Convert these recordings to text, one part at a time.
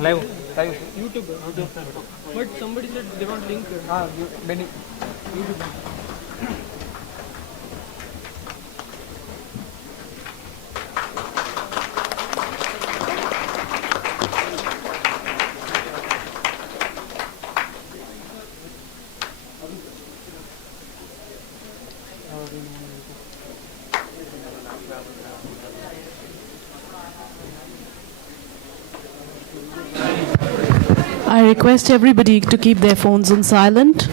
Live YouTube. But somebody said they want link. YouTube. I request everybody to keep their phones on silent.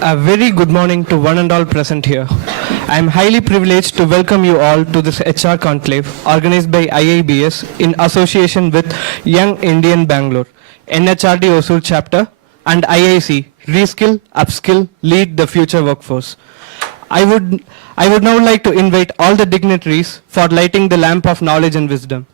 A very good morning to one and all present here. I am highly privileged to welcome you all to this HR Conclave organized by IIBS in association with Young Indian Bangalore, NHRD Osur Chapter and IIC, Reskill, Upskill, Lead the Future Workforce. I would now like to invite all the dignitaries for lighting the lamp of knowledge and wisdom.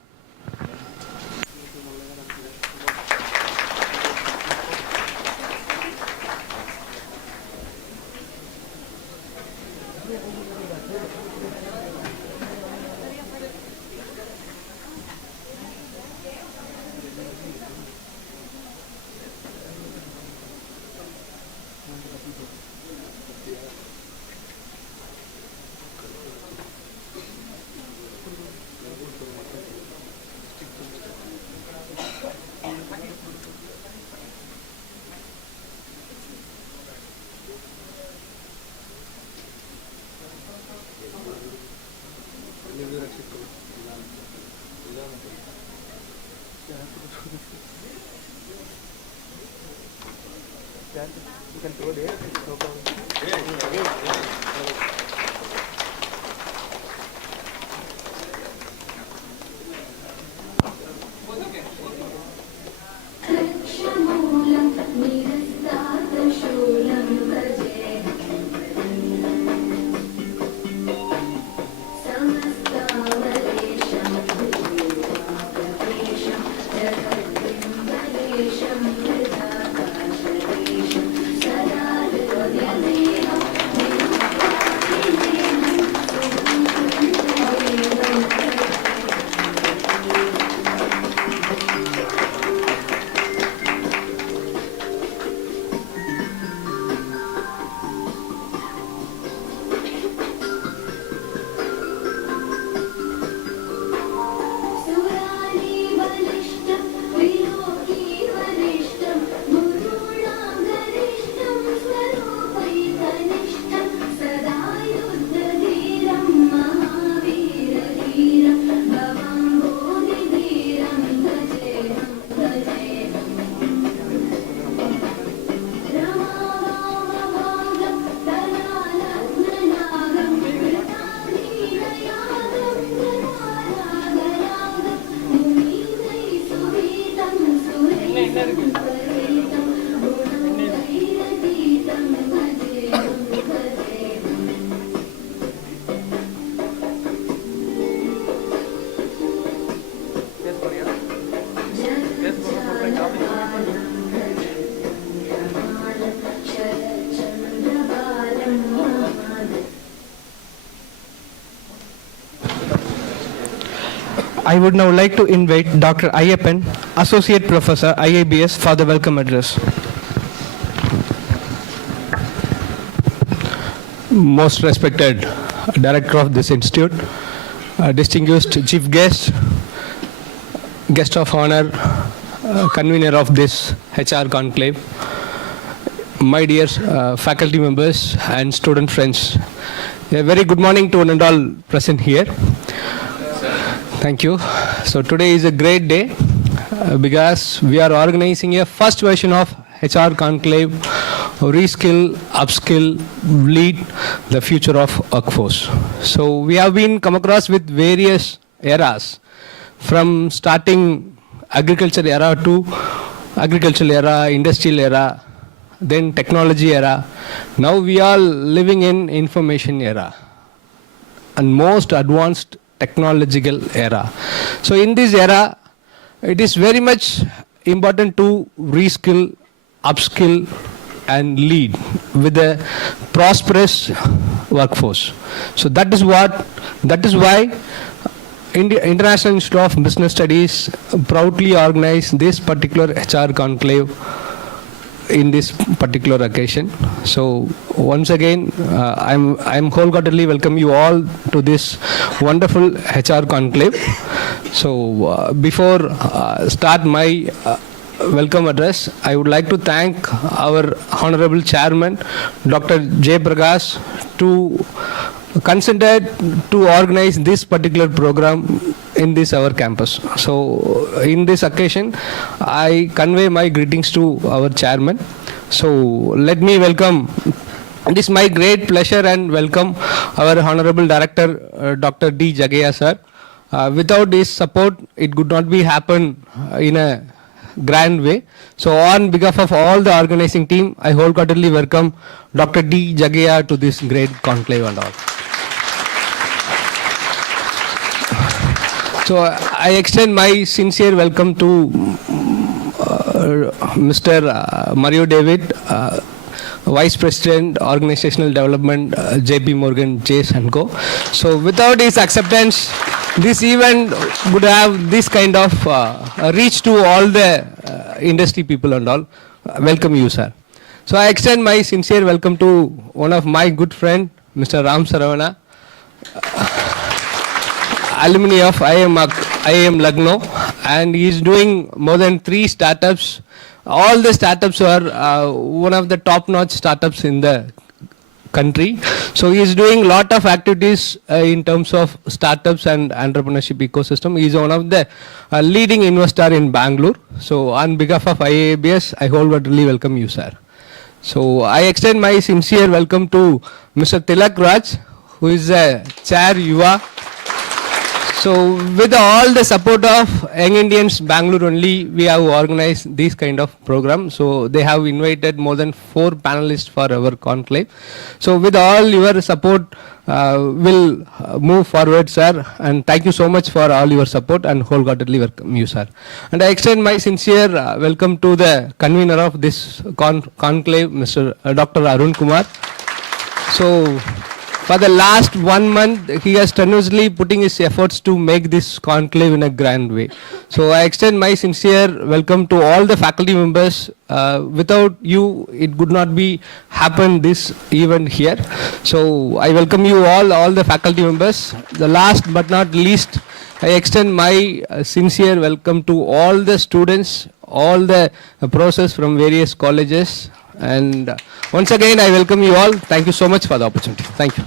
I would now like to invite Dr. Ayyappan, Associate Professor, IIBS, for the welcome address. Most respected Director of this institute, distinguished Chief Guest, Guest of Honor, Convener of this HR Conclave, my dear faculty members and student friends. A very good morning to one and all present here. Thank you. So today is a great day because we are organizing a first version of HR Conclave, Reskill, Upskill, Lead the Future of Workforce. So we have been come across with various eras, from starting agriculture era to agricultural era, industrial era, then technology era. Now we are living in information era and most advanced technological era. So in this era, it is very much important to reskill, upskill and lead with a prosperous workforce. So that is why International Institute of Business Studies proudly organized this particular HR conclave in this particular occasion. So once again, I'm wholeheartedly welcome you all to this wonderful HR conclave. So before start my welcome address, I would like to thank our Honorable Chairman, Dr. Jay Prakash, to consented to organize this particular program in this our campus. So in this occasion, I convey my greetings to our chairman. So let me welcome, it is my great pleasure and welcome our Honorable Director, Dr. D. Jaya sir. Without his support, it could not be happen in a grand way. So on behalf of all the organizing team, I wholeheartedly welcome Dr. D. Jaya to this great conclave and all. So I extend my sincere welcome to Mr. Mario David, Vice President, Organizational Development, JP Morgan Chase and Co. So without his acceptance, this event would have this kind of reach to all the industry people and all. Welcome you, sir. So I extend my sincere welcome to one of my good friend, Mr. Ramsaravana, alumni of IIM Lucknow, and he is doing more than 3 startups. All the startups are one of the top-notch startups in the country. So he is doing lot of activities in terms of startups and entrepreneurship ecosystem. He is one of the leading investor in Bangalore. So on behalf of IIBS, I wholeheartedly welcome you, sir. So I extend my sincere welcome to Mr. Tilak Raj, who is a chair YUVA. So with all the support of Young Indians Bangalore only, we have organized this kind of program. So they have invited more than 4 panelists for our conclave. So with all your support, we'll move forward, sir. And thank you so much for all your support and wholeheartedly welcome you, sir. And I extend my sincere welcome to the convener of this conclave, Mr. Dr. Arun Kumar. So for the last 1 month, he has strenuously putting his efforts to make this conclave in a grand way. So I extend my sincere welcome to all the faculty members. Without you, it could not be happen this event here. So I welcome you all the faculty members. The last but not least, I extend my sincere welcome to all the students, all the professors from various colleges. And once again, I welcome you all. Thank you so much for the opportunity. Thank you.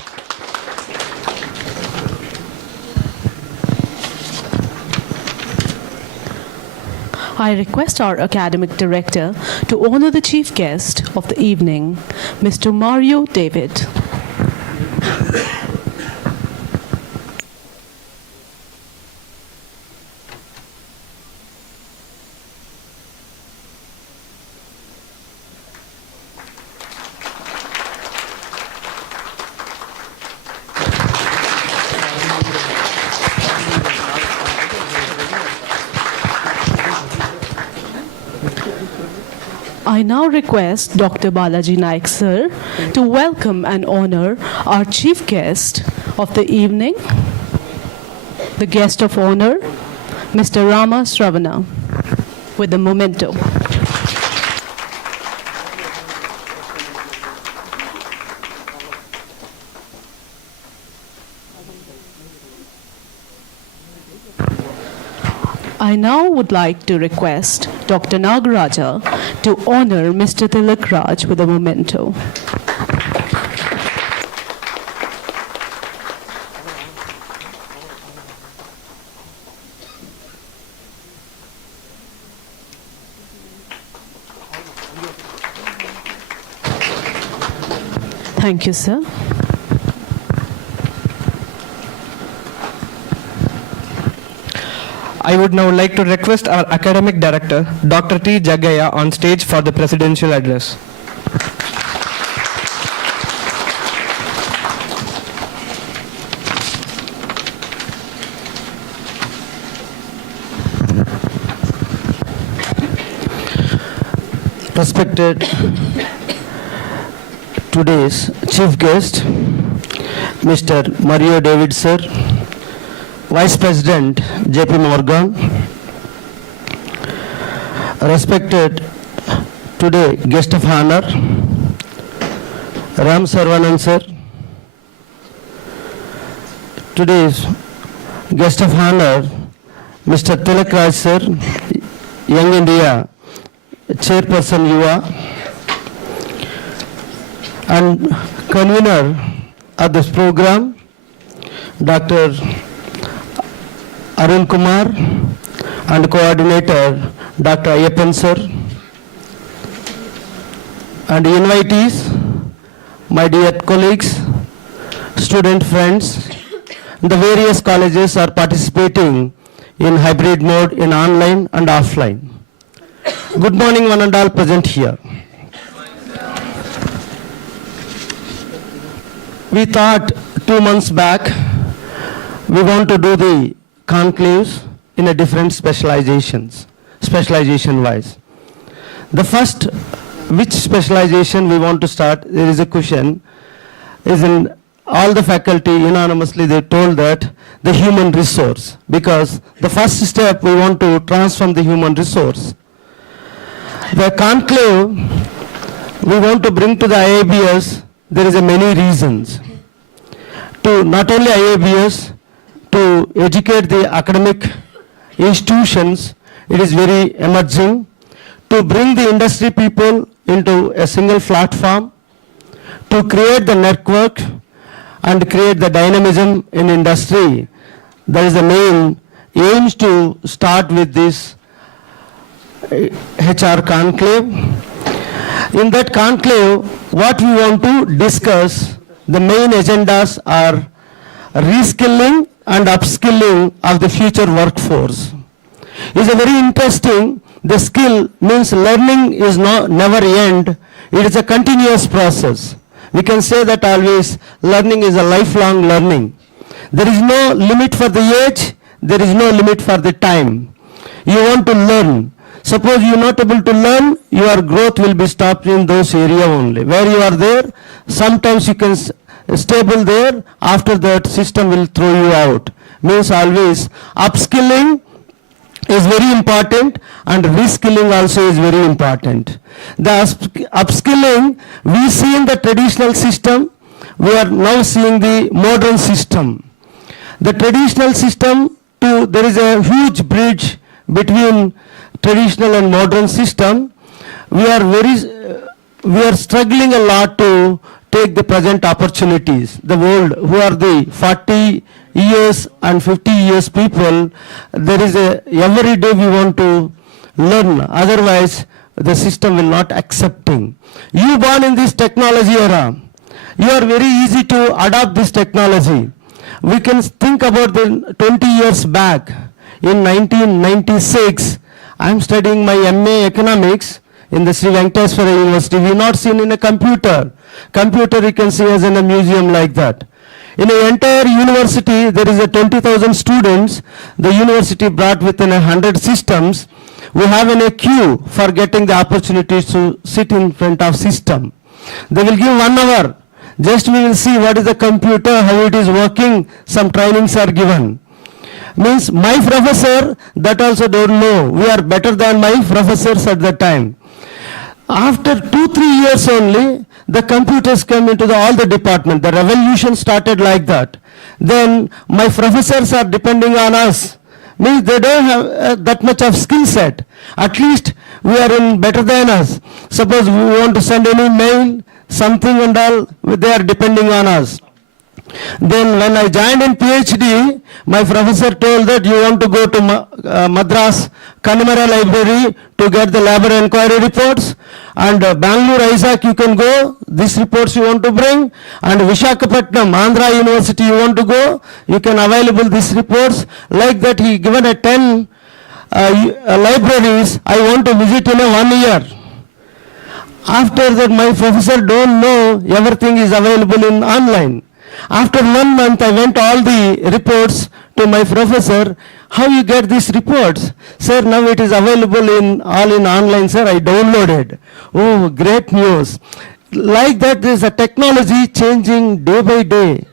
I request our academic director to honor the chief guest of the evening, Mr. Mario David. I now request Dr. Balaji Naik sir to welcome and honor our chief guest of the evening, the guest of honor, Mr. Ramsaravana with the memento. I now would like to request Dr. Nagaraja to honor Mr. Tilak Raj with a memento. Thank you, sir. I would now like to request our Academic Director, Dr. T. Jaya, on stage for the Presidential Address. Respected today's chief guest, Mr. Mario David sir, Vice President JP Morgan, respected today guest of honor, Ramsaravana sir, today's guest of honor, Mr. Tilak Raj sir, Young India Chairperson YUVA, and convener of this program, Dr. Arun Kumar, and coordinator, Dr. Ayappan sir, and invitees, my dear colleagues, student friends. The various colleges are participating in hybrid mode in online and offline. Good morning, one and all present here. We thought 2 months back we want to do the conclaves in a different specialization wise. The first, which specialization we want to start, there is a question, is in all the faculty unanimously they told that the human resource, because the first step we want to transform the human resource. The conclave we want to bring to the IIBS, there is a many reasons. To not only IIBS, to educate the academic institutions, it is very emerging. To bring the industry people into a single platform, to create the network and create the dynamism in industry. That is the main aims to start with this HR Conclave. In that conclave, what we want to discuss, the main agendas are reskilling and upskilling of the future workforce. It's a very interesting, the skill means learning is never end, it is a continuous process. We can say that always learning is a lifelong learning. There is no limit for the age, there is no limit for the time. You want to learn. Suppose you are not able to learn, your growth will be stopped in those areas only. Where you are there, sometimes you can stable there, after that system will throw you out. Means always upskilling is very important and reskilling also is very important. The upskilling we see in the traditional system, we are now seeing the modern system. The traditional system, there is a huge bridge between traditional and modern system. We are struggling a lot to take the present opportunities. The world, who are the 40 years and 50 years people, there is every day we want to learn, otherwise the system will not accepting. You born in this technology era, you are very easy to adopt this technology. We can think about the 20 years back, in 1996, I am studying my MA Economics in the Sri Venkateswara University. We have not seen in a computer. Computer you can see as in a museum like that. In an entire university, there is a 20,000 students. The university brought within 100 systems. We have in a queue for getting the opportunities to sit in front of system. They will give 1 hour. Just we will see what is the computer, how it is working. Some trainings are given. Means my professor, that also don't know. We are better than my professors at that time. After 2-3 years only, the computers came into all the department. The revolution started like that. Then my professors are depending on us. Means they don't have that much of skill set. At least we are in better than us. Suppose we want to send any mail, something and all, they are depending on us. Then when I joined in PhD, my professor told that you want to go to Madras Kanimara Library to get the labor inquiry reports, and Bangalore Isaac you can go, these reports you want to bring, and Vishakhapatnam Andhra University you want to go, you can available these reports. Like that he given a 10 libraries I want to visit in a 1 year. After that my professor don't know everything is available in online. After 1 month, I went all the reports to my professor. How you get these reports? Sir, now it is available in online, sir. I downloaded. Oh, great news. Like that, there is a technology changing day by day.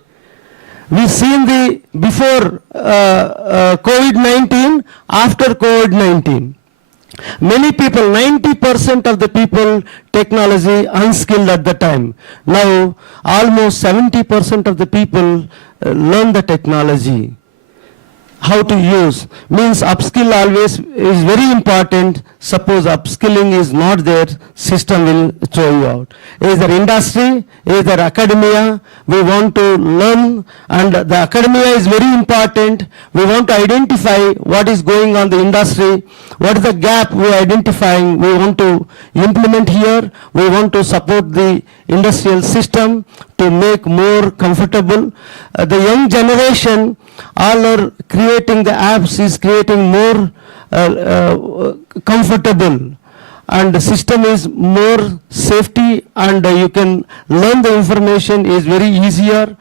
We've seen the before COVID-19, after COVID-19. Many people, 90% of the people, technology unskilled at the time. Now, almost 70% of the people learn the technology. How to use. Means upskill always is very important. Suppose upskilling is not there, system will throw you out. Either industry, either academia, we want to learn, and the academia is very important. We want to identify what is going on in the industry, what is the gap we are identifying, we want to implement here, we want to support the industrial system to make more comfortable. The young generation, all are creating the apps, is creating more comfortable, and the system is more safety, and you can learn the information is very easier.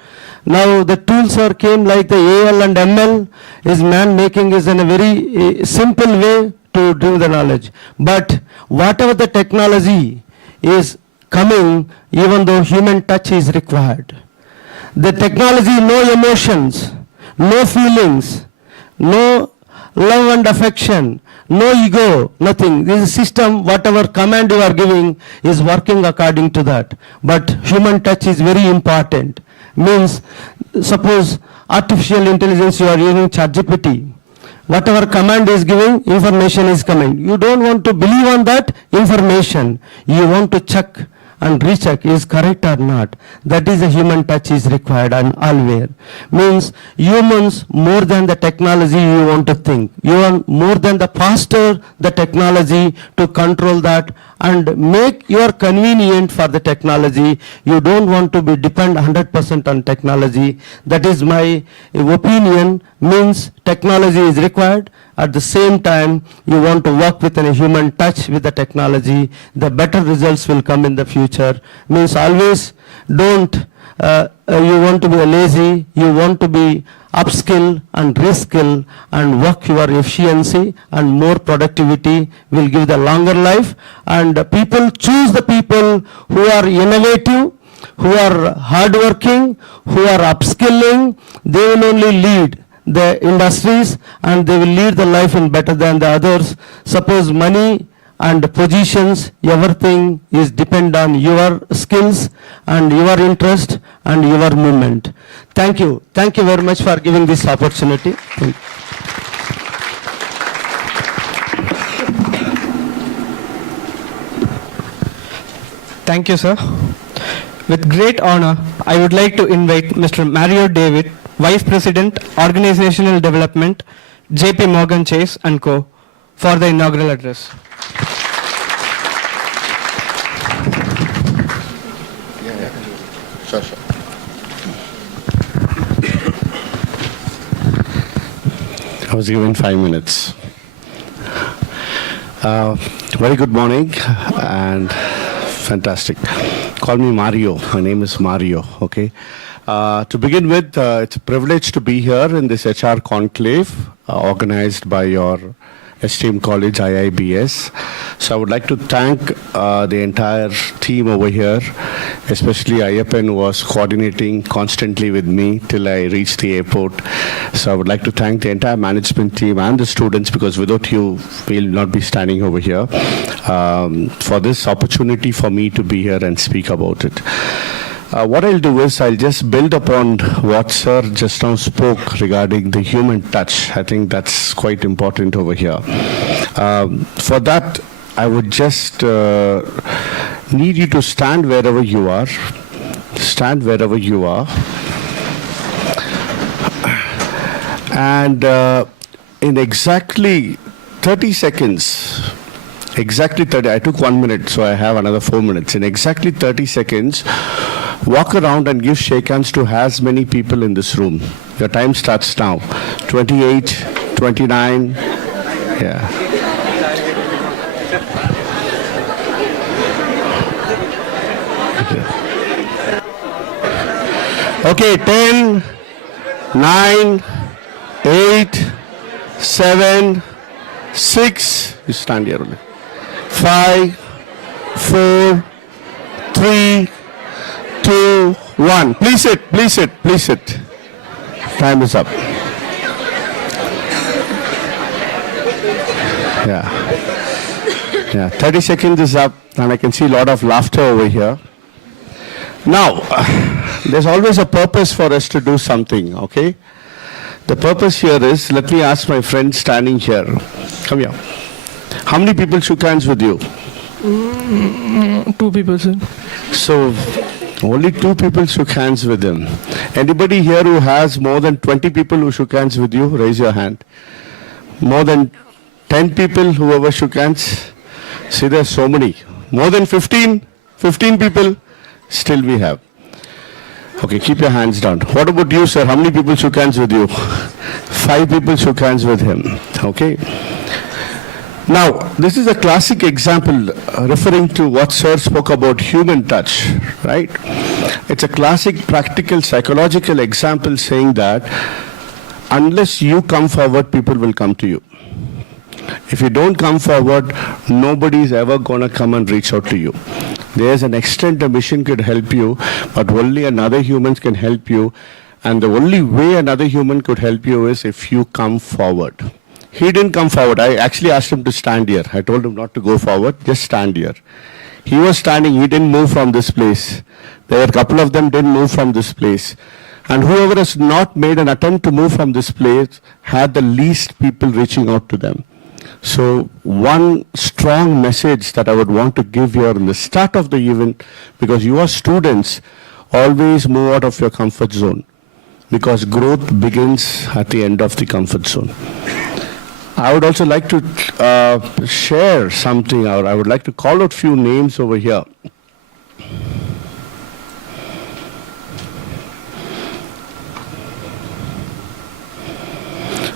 Now the tools are came like the AL and ML is man making is in a very simple way to do the knowledge. But whatever the technology is coming, even though human touch is required. The technology, no emotions, no feelings, no love and affection, no ego, nothing. This is system, whatever command you are giving is working according to that. But human touch is very important. Means, suppose artificial intelligence, you are using ChatGPT. Whatever command is giving, information is coming. You don't want to believe on that information. You want to check and recheck is correct or not. That is a human touch is required and always. Means humans more than the technology you want to think. You want more than the faster the technology to control that and make your convenient for the technology. You don't want to be depend 100% on technology. That is my opinion. Means technology is required. At the same time, you want to work with a human touch with the technology, the better results will come in the future. Means always don't, you want to be lazy, you want to be upskill and reskill and work your efficiency and more productivity will give the longer life. And people choose the people who are innovative, who are hardworking, who are upskilling, they will only lead the industries and they will lead the life in better than the others. Suppose money and positions, everything is depend on your skills and your interest and your movement. Thank you. Thank you very much for giving this opportunity. Thank you, sir. With great honor, I would like to invite Mr. Mario David, Vice President, Organizational Development, JP Morgan Chase & Co. for the inaugural address. Sure. I was given 5 minutes. Very good morning and fantastic. Call me Mario. My name is Mario, okay? To begin with, it's a privilege to be here in this HR Conclave organized by your esteemed college, IIBS. So I would like to thank the entire team over here, especially Ayyappan, who was coordinating constantly with me till I reached the airport. So I would like to thank the entire management team and the students, because without you, we'll not be standing over here, for this opportunity for me to be here and speak about it. What I'll do is I'll just build upon what Sir just now spoke regarding the human touch. I think that's quite important over here. For that, I would just need you to stand wherever you are. Stand wherever you are. And in exactly 30 seconds, exactly 30, I took 1 minute, so I have another 4 minutes. In exactly 30 seconds, walk around and give shake hands to as many people in this room. Your time starts now. 28, 29, yeah. Okay, 10, 9, 8, 7, 6, you stand here only. 5, 4, 3, 2, 1. Please sit, please sit, please sit. Time is up. Yeah, 30 seconds is up, and I can see a lot of laughter over here. Now, there's always a purpose for us to do something, okay? The purpose here is, let me ask my friend standing here. Come here. How many people shook hands with you? 2 people, sir. So, only 2 people shook hands with him. Anybody here who has more than 20 people who shook hands with you, raise your hand. More than 10 people who ever shook hands? See, there's so many. More than 15 people? Still we have. Okay, keep your hands down. What about you, sir? How many people shook hands with you? 5 people shook hands with him. Okay. Now, this is a classic example referring to what Sir spoke about human touch, right? It's a classic practical psychological example saying that unless you come forward, people will come to you. If you don't come forward, nobody's ever going to come and reach out to you. There's an extent a mission could help you, but only another human can help you. And the only way another human could help you is if you come forward. He didn't come forward. I actually asked him to stand here. I told him not to go forward, just stand here. He was standing, he didn't move from this place. There were a couple of them didn't move from this place. And whoever has not made an attempt to move from this place had the least people reaching out to them. So one strong message that I would want to give here in the start of the event, because you are students, always move out of your comfort zone, because growth begins at the end of the comfort zone. I would also like to share something, or I would like to call out few names over here.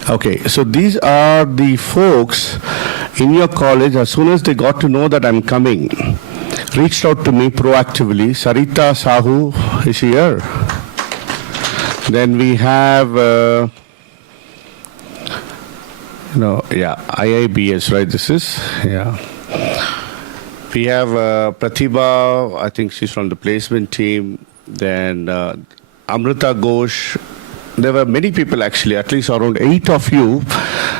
Okay, so these are the folks in your college, as soon as they got to know that I'm coming, reached out to me proactively. Sarita Sahu is here. Then we have, IIBS, right? This is, yeah. We have Pratibha, I think she's from the placement team. Then Amrita Ghosh. There were many people actually, at least around 8 of you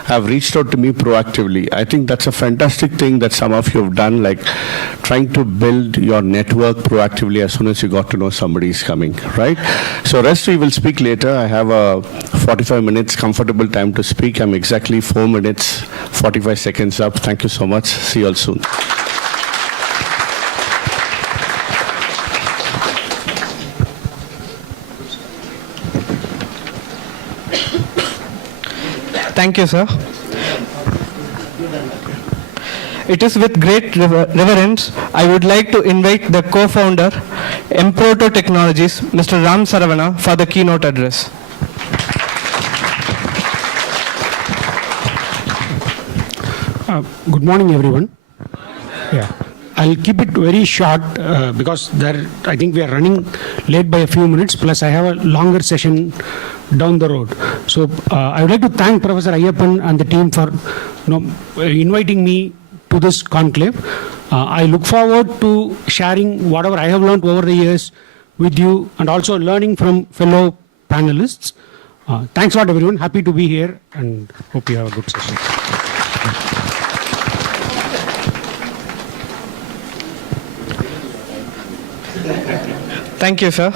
have reached out to me proactively. I think that's a fantastic thing that some of you have done, like trying to build your network proactively as soon as you got to know somebody is coming, right? So rest we will speak later. I have a 45 minutes comfortable time to speak. I'm exactly 4 minutes, 45 seconds up. Thank you so much. See you all soon. Thank you, sir. It is with great reverence I would like to invite the co-founder, Emproto Technologies, Mr. Ramsaravana, for the keynote address. Good morning, everyone. Yeah, I'll keep it very short because I think we are running late by a few minutes. Plus, I have a longer session down the road. So I would like to thank Professor Ayyappan and the team for inviting me to this conclave. I look forward to sharing whatever I have learned over the years with you and also learning from fellow panelists. Thanks a lot, everyone. Happy to be here and hope you have a good session. Thank you, sir.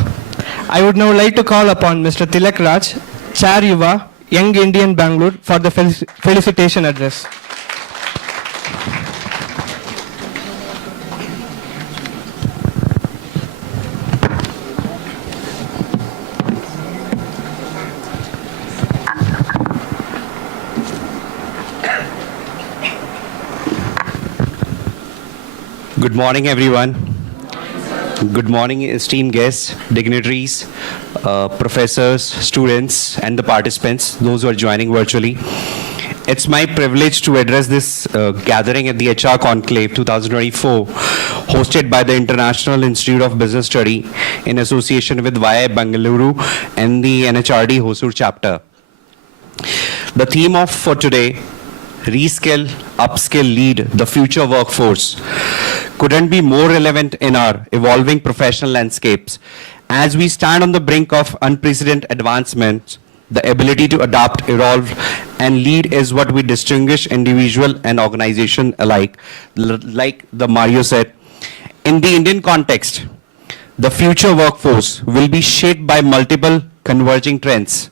I would now like to call upon Mr. Tilak Raj, Chair YUVA, Young Indian Bangalore, for the felicitation address. Good morning, everyone. Good morning, esteemed guests, dignitaries, professors, students, and the participants, those who are joining virtually. It's my privilege to address this gathering at the HR Conclave 2024, hosted by the International Institute of Business Study in association with Yi Bangalore and the NHRD Hosur chapter. The theme for today, Reskill, Upskill, Lead the Future Workforce, couldn't be more relevant in our evolving professional landscapes. As we stand on the brink of unprecedented advancement, the ability to adapt, evolve, and lead is what we distinguish individual and organization alike. Like the Mario said, in the Indian context, the future workforce will be shaped by multiple converging trends.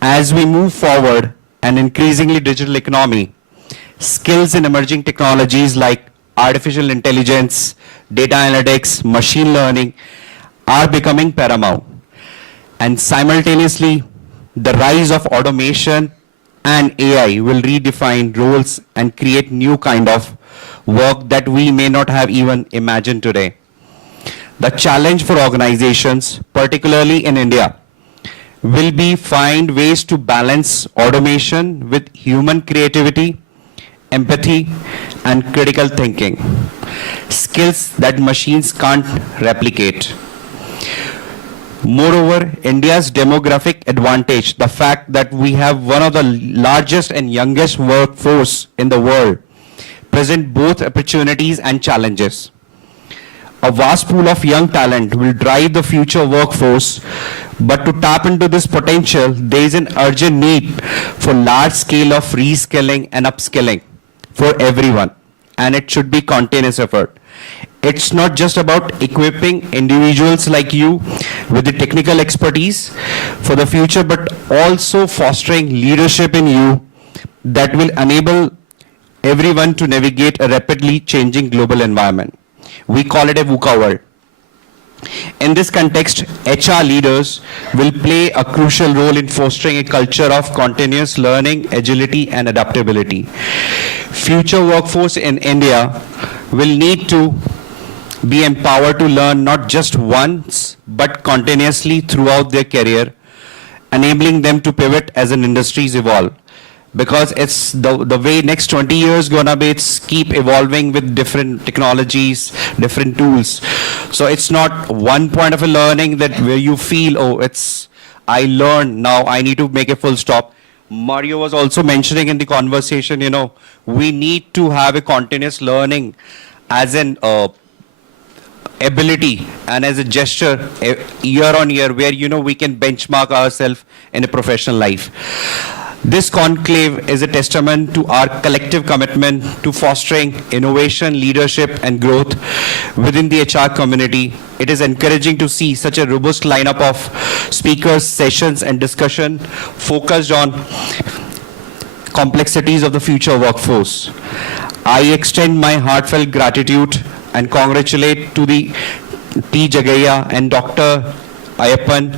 As we move forward, an increasingly digital economy, skills in emerging technologies like artificial intelligence, data analytics, machine learning are becoming paramount. And simultaneously, the rise of automation and AI will redefine roles and create new kind of work that we may not have even imagined today. The challenge for organizations, particularly in India, will be find ways to balance automation with human creativity, empathy, and critical thinking, skills that machines can't replicate. Moreover, India's demographic advantage, the fact that we have one of the largest and youngest workforce in the world, present both opportunities and challenges. A vast pool of young talent will drive the future workforce, but to tap into this potential, there is an urgent need for large scale of reskilling and upskilling for everyone, and it should be continuous effort. It's not just about equipping individuals like you with the technical expertise for the future, but also fostering leadership in you that will enable everyone to navigate a rapidly changing global environment. We call it a VUCA world. In this context, HR leaders will play a crucial role in fostering a culture of continuous learning, agility, and adaptability. Future workforce in India will need to be empowered to learn not just once, but continuously throughout their career, enabling them to pivot as an industries evolve. Because it's the way next 20 years gonna be, it's keep evolving with different technologies, different tools. So it's not one point of a learning that where you feel, oh, I learned, now I need to make a full stop. Mario was also mentioning in the conversation, we need to have a continuous learning as an ability and as a gesture year on year where, we can benchmark ourselves in a professional life. This conclave is a testament to our collective commitment to fostering innovation, leadership, and growth within the HR community. It is encouraging to see such a robust lineup of speakers, sessions, and discussion focused on complexities of the future workforce. I extend my heartfelt gratitude and congratulate to the T. Jaya and Dr. Ayyappan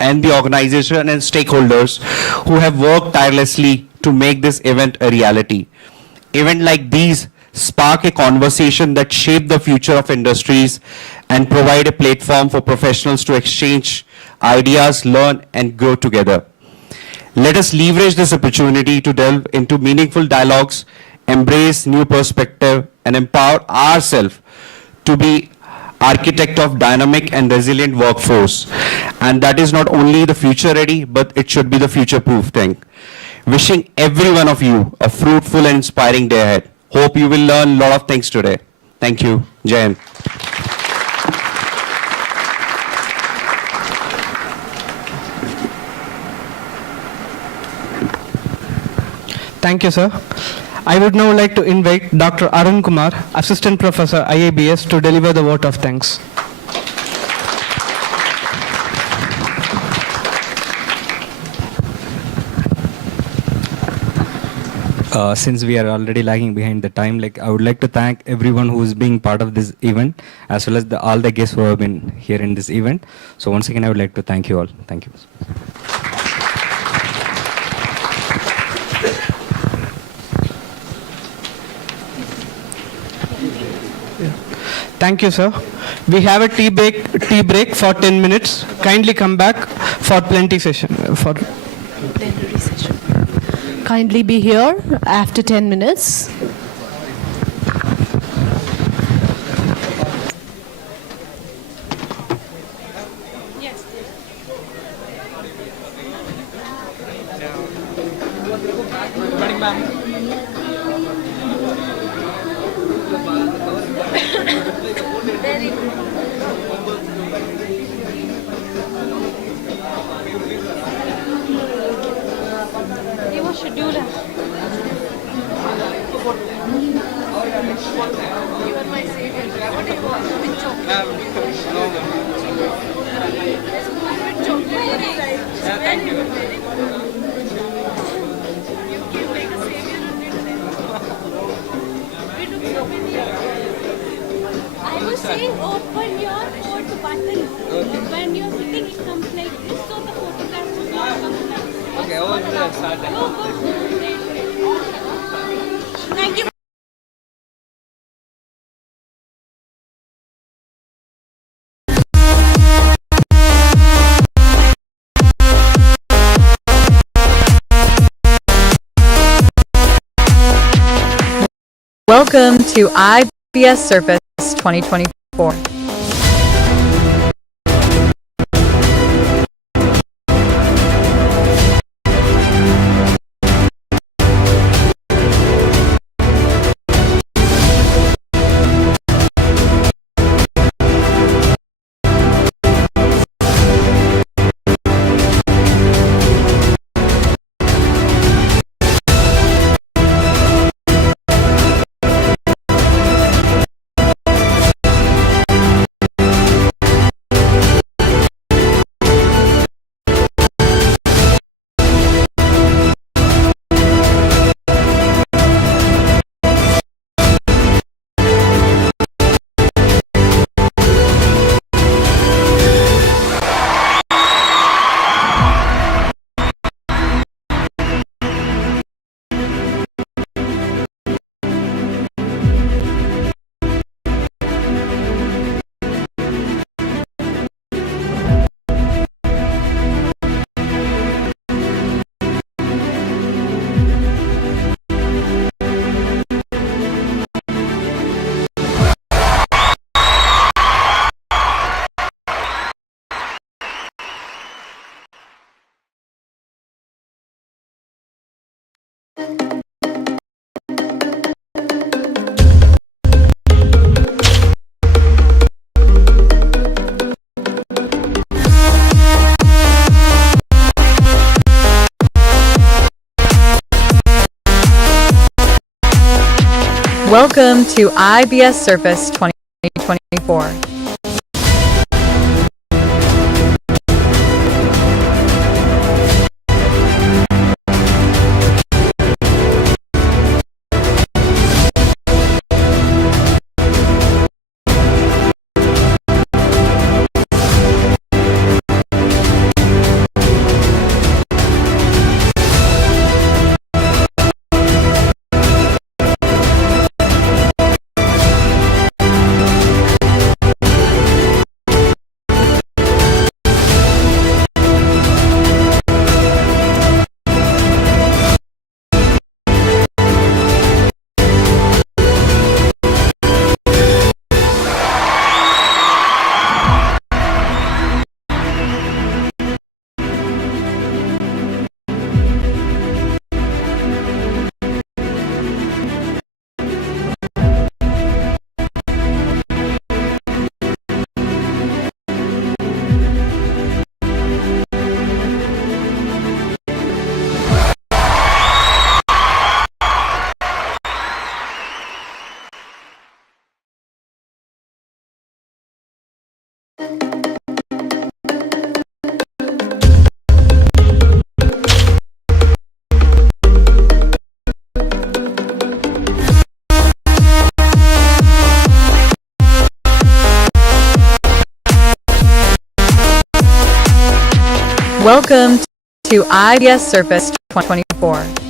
and the organization and stakeholders who have worked tirelessly to make this event a reality. Events like these spark a conversation that shape the future of industries and provide a platform for professionals to exchange ideas, learn, and grow together. Let us leverage this opportunity to delve into meaningful dialogues, embrace new perspective, and empower ourselves to be architect of dynamic and resilient workforce. And that is not only the future ready, but it should be the future proof thing. Wishing every one of you a fruitful and inspiring day ahead. Hope you will learn a lot of things today. Thank you. Jaya. Thank you, sir. I would now like to invite Dr. Arun Kumar, Assistant Professor, IIBS, to deliver the vote of thanks. Since we are already lagging behind the time, I would like to thank everyone who is being part of this event, as well as all the guests who have been here in this event. So once again, I would like to thank you all. Thank you. Thank you, sir. We have a tea break for 10 minutes. Kindly come back for plenty session. Plenary session. Kindly be here after 10 minutes. I was saying open your photo button. When you're sitting, it comes like this, so the photograph will not come like this. Okay, I will start that. Oh, good. Thank you. Welcome to IIBS Surface 2024. Welcome to IIBS Surface 2024. Welcome to IIBS Surface 2024.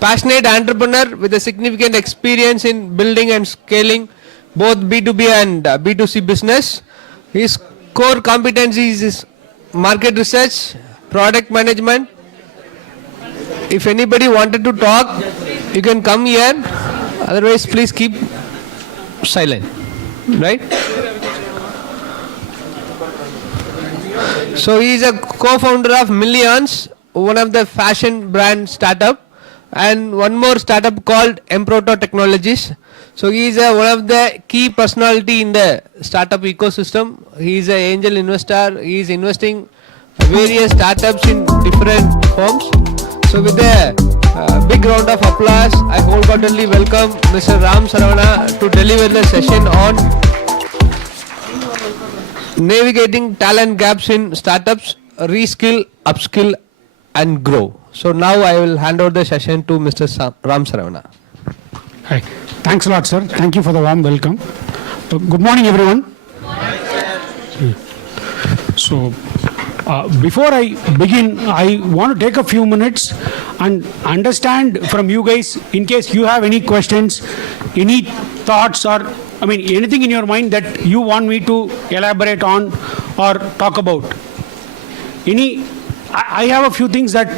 Passionate entrepreneur with a significant experience in building and scaling both B2B and B2C business. His core competencies is market research, product management. If anybody wanted to talk, you can come here. Otherwise, please keep silent, right? So he is a co-founder of Millions, one of the fashion brand startup, and one more startup called Emproto Technologies. So he is one of the key personality in the startup ecosystem. He is an angel investor. He is investing various startups in different forms. So with a big round of applause, I wholeheartedly welcome Mr. Ramsaravana to deliver the session on navigating talent gaps in startups, reskill, upskill and grow. So now I will hand over the session to Mr. Ramsaravana. Hi. Thanks a lot, sir. Thank you for the warm welcome. Good morning, everyone. So, before I begin, I want to take a few minutes and understand from you guys, in case you have any questions, any thoughts, or anything in your mind that you want me to elaborate on or talk about. I have a few things that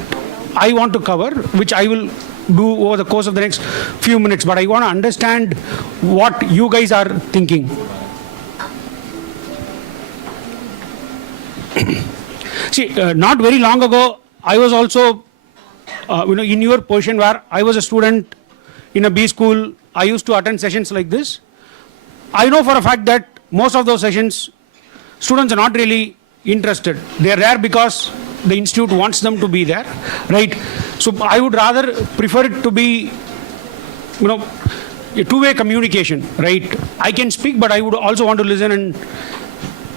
I want to cover, which I will do over the course of the next few minutes, but I want to understand what you guys are thinking. See, not very long ago, I was also, in your position where I was a student in a B school. I used to attend sessions like this. I know for a fact that most of those sessions, students are not really interested. They are there because the institute wants them to be there, right? So I would rather prefer it to be, a two-way communication, right? I can speak, but I would also want to listen and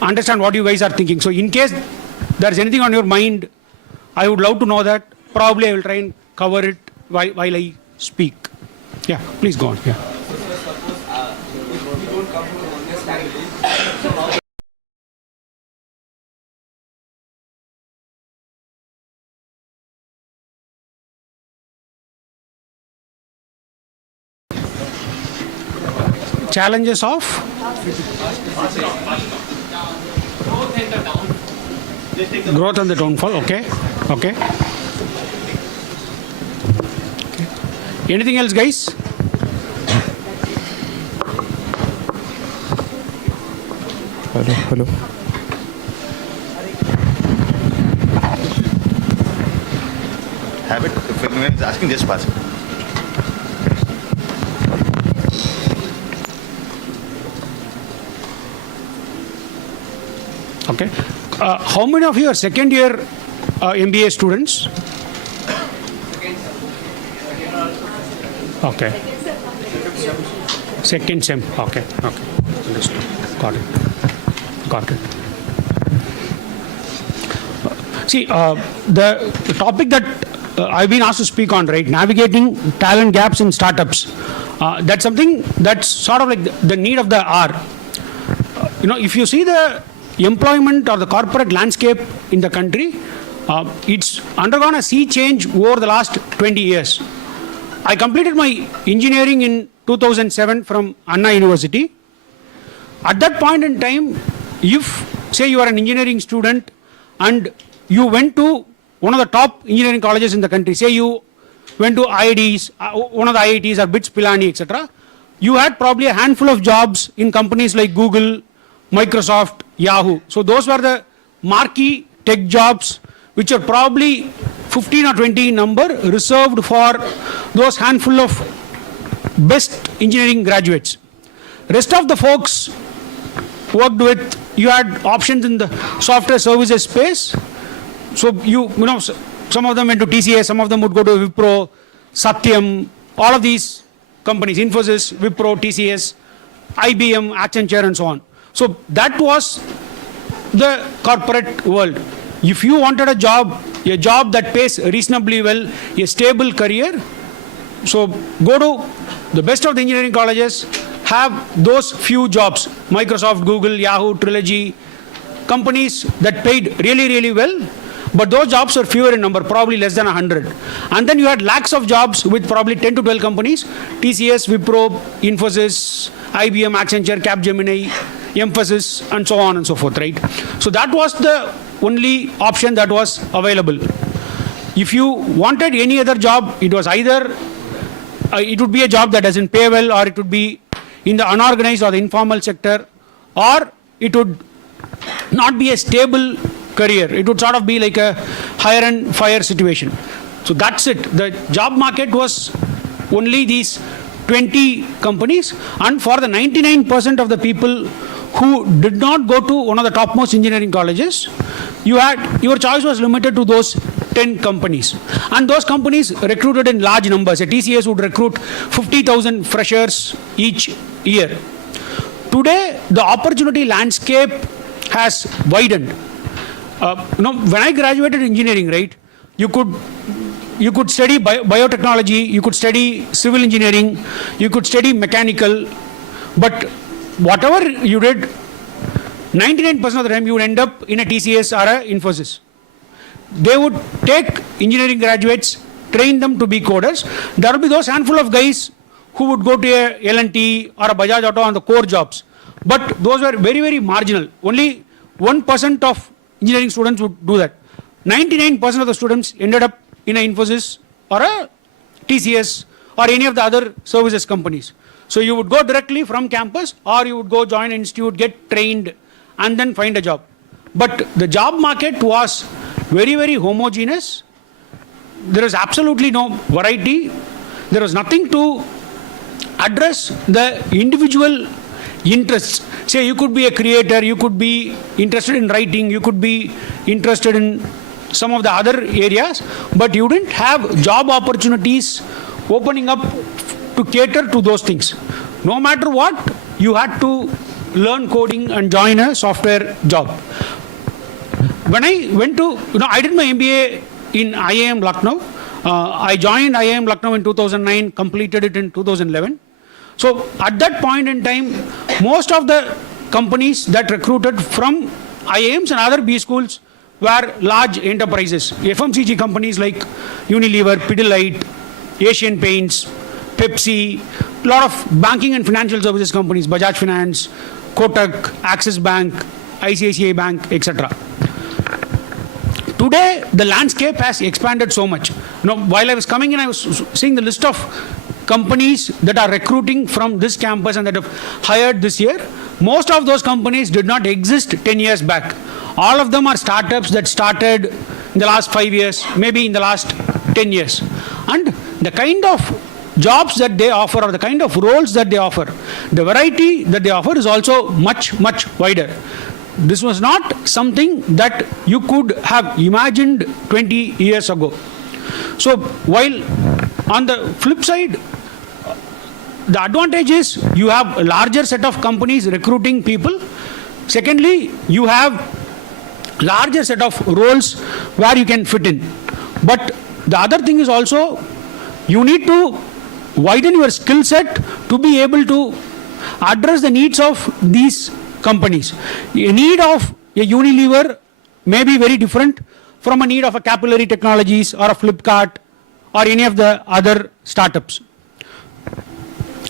understand what you guys are thinking. So in case there's anything on your mind, I would love to know that. Probably I will try and cover it while I speak. Yeah, please go on. Yeah. Challenges of growth and the downfall. Okay. Anything else, guys? Hello. Have it. If anyone is asking, just pass it. Okay. How many of you are second year MBA students? Okay. Second sem. Okay. Understood. Got it. See, the topic that I've been asked to speak on, right? Navigating talent gaps in startups. That's something that's sort of like the need of the hour. If you see the employment or the corporate landscape in the country, it's undergone a sea change over the last 20 years. I completed my engineering in 2007 from Anna University. At that point in time, if say you are an engineering student and you went to one of the top engineering colleges in the country, say you went to IIDs, one of the IITs or BITS, Pilani, etc., you had probably a handful of jobs in companies like Google, Microsoft, Yahoo. So those were the marquee tech jobs which are probably 15 or 20 in number, reserved for those handful of best engineering graduates. Rest of the folks worked with, you had options in the software services space. So some of them went to TCS, some of them would go to Wipro, Satyam, all of these companies, Infosys, Wipro, TCS, IBM, Accenture and so on. So that was the corporate world. If you wanted a job that pays reasonably well, a stable career, so go to the best of the engineering colleges, have those few jobs, Microsoft, Google, Yahoo, Trilogy, companies that paid really, really well, but those jobs are fewer in number, probably less than 100. And then you had lakhs of jobs with probably 10 to 12 companies, TCS, Wipro, Infosys, IBM, Accenture, Capgemini, Emphasis, and so on and so forth, right? So that was the only option that was available. If you wanted any other job, it was either, it would be a job that doesn't pay well, or it would be in the unorganized or the informal sector, or it would not be a stable career. It would sort of be like a hire and fire situation. So that's it. The job market was only these 20 companies, and for the 99% of the people who did not go to one of the topmost engineering colleges, your choice was limited to those 10 companies. And those companies recruited in large numbers. A TCS would recruit 50,000 freshers each year. Today, the opportunity landscape has widened. When I graduated engineering, right, you could study biotechnology, you could study civil engineering, you could study mechanical, but whatever you did, 99% of the time you would end up in a TCS or a Infosys. They would take engineering graduates, train them to be coders. There will be those handful of guys who would go to a L&T or a Bajaj Auto on the core jobs. But those were very, very marginal. Only 1% of engineering students would do that. 99% of the students ended up in a Infosys or a TCS or any of the other services companies. So you would go directly from campus, or you would go join an institute, get trained, and then find a job. But the job market was very, very homogeneous. There was absolutely no variety. There was nothing to address the individual interests. Say you could be a creator, you could be interested in writing, you could be interested in some of the other areas, but you didn't have job opportunities opening up to cater to those things. No matter what, you had to learn coding and join a software job. When I went to, I did my MBA in IIM Lucknow. I joined IIM Lucknow in 2009, completed it in 2011. So at that point in time, most of the companies that recruited from IIMs and other B schools were large enterprises. FMCG companies like Unilever, Pidilite, Asian Paints, Pepsi, a lot of banking and financial services companies, Bajaj Finance, Kotak, Axis Bank, ICICI Bank, etc. Today, the landscape has expanded so much. While I was coming in, I was seeing the list of companies that are recruiting from this campus and that have hired this year. Most of those companies did not exist 10 years back. All of them are startups that started in the last 5 years, maybe in the last 10 years. And the kind of jobs that they offer, or the kind of roles that they offer, the variety that they offer is also much, much wider. This was not something that you could have imagined 20 years ago. So while on the flip side, the advantage is you have a larger set of companies recruiting people. Secondly, you have larger set of roles where you can fit in. But the other thing is also you need to widen your skill set to be able to address the needs of these companies. A need of a Unilever may be very different from a need of a Capillary Technologies or a Flipkart or any of the other startups.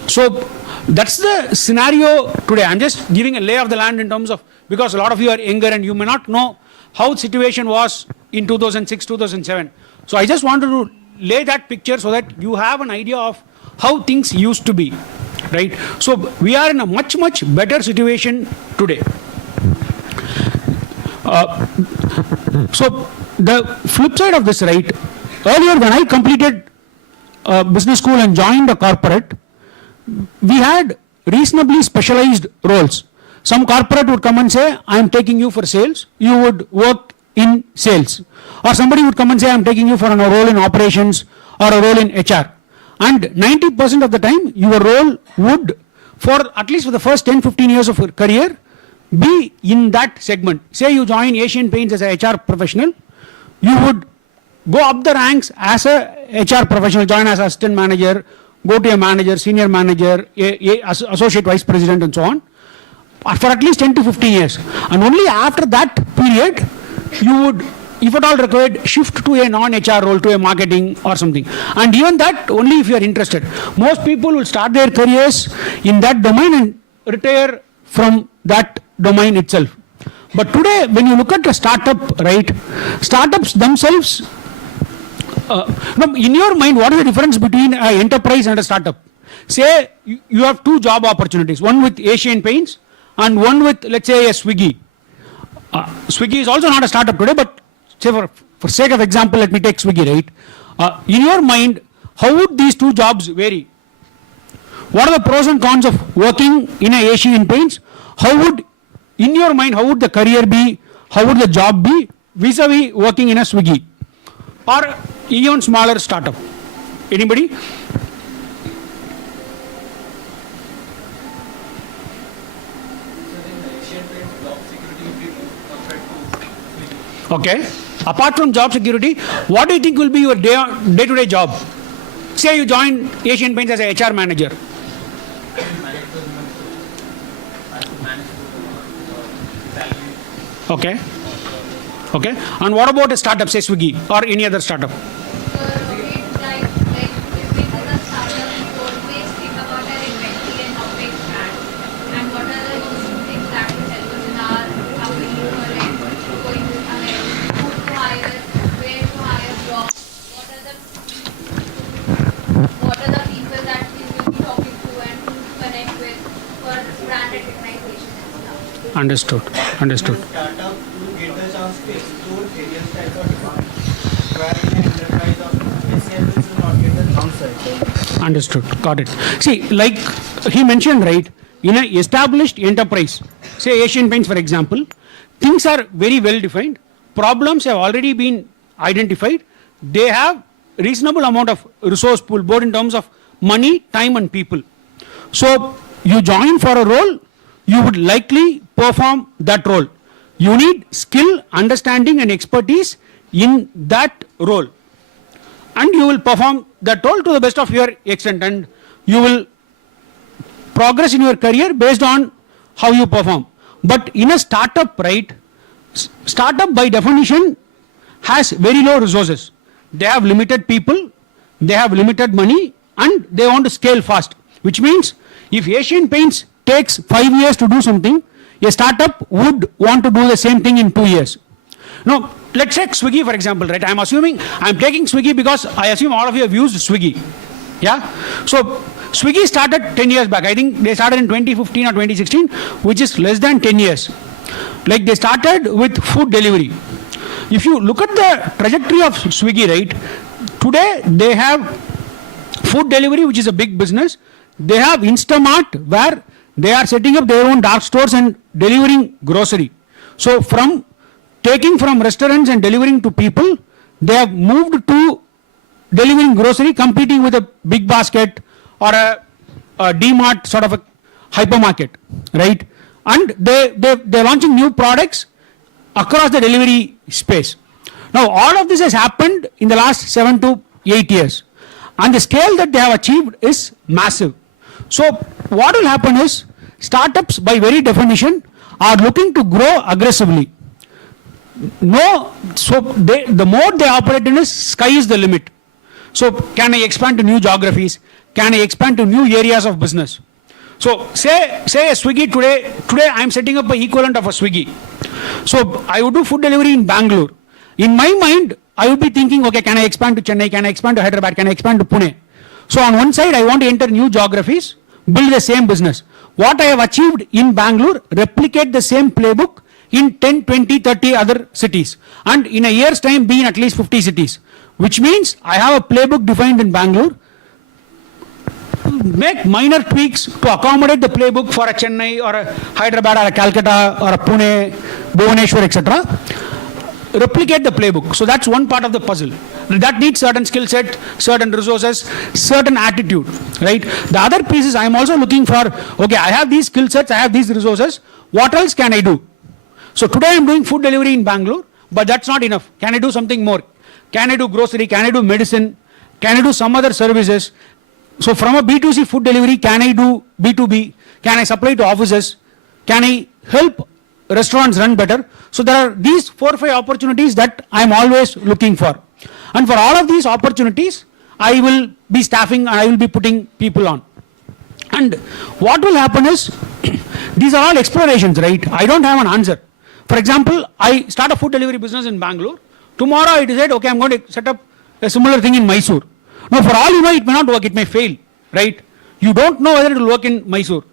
So that's the scenario today. I'm just giving a lay of the land in terms of, because a lot of you are younger and you may not know how the situation was in 2006, 2007. So I just wanted to lay that picture so that you have an idea of how things used to be, right? So we are in a much, much better situation today. So the flip side of this, right? Earlier when I completed business school and joined a corporate, we had reasonably specialized roles. Some corporate would come and say, I am taking you for sales. You would work in sales. Or somebody would come and say, I am taking you for a role in operations or a role in HR. And 90% of the time, your role would, for at least for the first 10-15 years of your career, be in that segment. Say you join Asian Paints as a HR professional, you would go up the ranks as a HR professional, join as assistant manager, go to a manager, senior manager, associate vice president and so on, for at least 10 to 15 years. And only after that period, you would, if at all required, shift to a non-HR role, to a marketing or something. And even that only if you are interested. Most people will start their careers in that domain and retire from that domain itself. But today, when you look at a startup, right, startups themselves, in your mind, what is the difference between an enterprise and a startup? Say you have two job opportunities, one with Asian Paints and one with, let's say, a Swiggy. Swiggy is also not a startup today, but say for sake of example, let me take Swiggy, right? In your mind, how would these two jobs vary? What are the pros and cons of working in a Asian Paints? In your mind, how would the career be? How would the job be vis-a-vis working in a Swiggy or even smaller startup? Anybody? Okay. Apart from job security, what do you think will be your day-to-day job? Say you join Asian Paints as a HR manager. Okay. Okay. And what about a startup, say Swiggy or any other startup? Understood. Understood. Startup, you get the chance to explore various types of demand, where in an enterprise of SCMs will not get the chance. Understood. Got it. See, like he mentioned, right, in an established enterprise, say Asian Paints, for example, things are very well defined. Problems have already been identified. They have reasonable amount of resource pool, both in terms of money, time, and people. So you join for a role, you would likely perform that role. You need skill, understanding, and expertise in that role. And you will perform that role to the best of your extent, and you will progress in your career based on how you perform. But in a startup, right, startup by definition has very low resources. They have limited people, they have limited money, and they want to scale fast. Which means if Asian Paints takes 5 years to do something, a startup would want to do the same thing in 2 years. Now, let's take Swiggy for example, right? I'm taking Swiggy because I assume all of you have used Swiggy. Yeah? So, Swiggy started 10 years back. I think they started in 2015 or 2016, which is less than 10 years. Like they started with food delivery. If you look at the trajectory of Swiggy, right? Today, they have food delivery, which is a big business. They have Instamart, where they are setting up their own dark stores and delivering grocery. So from taking from restaurants and delivering to people, they have moved to delivering grocery, competing with a big basket or a D-Mart sort of a hypermarket, right? And they're launching new products across the delivery space. Now all of this has happened in the last 7 to 8 years. And the scale that they have achieved is massive. So what will happen is, startups by very definition are looking to grow aggressively. The more they operate in is, sky is the limit. So can I expand to new geographies? Can I expand to new areas of business? So say a Swiggy today I am setting up an equivalent of a Swiggy. So I would do food delivery in Bangalore. In my mind, I would be thinking, okay, can I expand to Chennai? Can I expand to Hyderabad? Can I expand to Pune? So on one side, I want to enter new geographies, build the same business. What I have achieved in Bangalore, replicate the same playbook in 10, 20, 30 other cities. And in a year's time, be in at least 50 cities. Which means I have a playbook defined in Bangalore, make minor tweaks to accommodate the playbook for a Chennai or a Hyderabad or a Calcutta or a Pune, Buvanesh, etc. Replicate the playbook. So that's one part of the puzzle. That needs certain skill set, certain resources, certain attitude, right? The other piece is I'm also looking for, okay, I have these skill sets, I have these resources. What else can I do? So today I'm doing food delivery in Bangalore, but that's not enough. Can I do something more? Can I do grocery? Can I do medicine? Can I do some other services? So from a B2C food delivery, can I do B2B? Can I supply to offices? Can I help restaurants run better? So there are these 4 or 5 opportunities that I'm always looking for. And for all of these opportunities, I will be staffing and I will be putting people on. And what will happen is, these are all explorations, right? I don't have an answer. For example, I start a food delivery business in Bangalore. Tomorrow I decide, okay, I'm going to set up a similar thing in Mysore. Now for all you know, it may not work, it may fail, right? You don't know whether it will work in Mysore.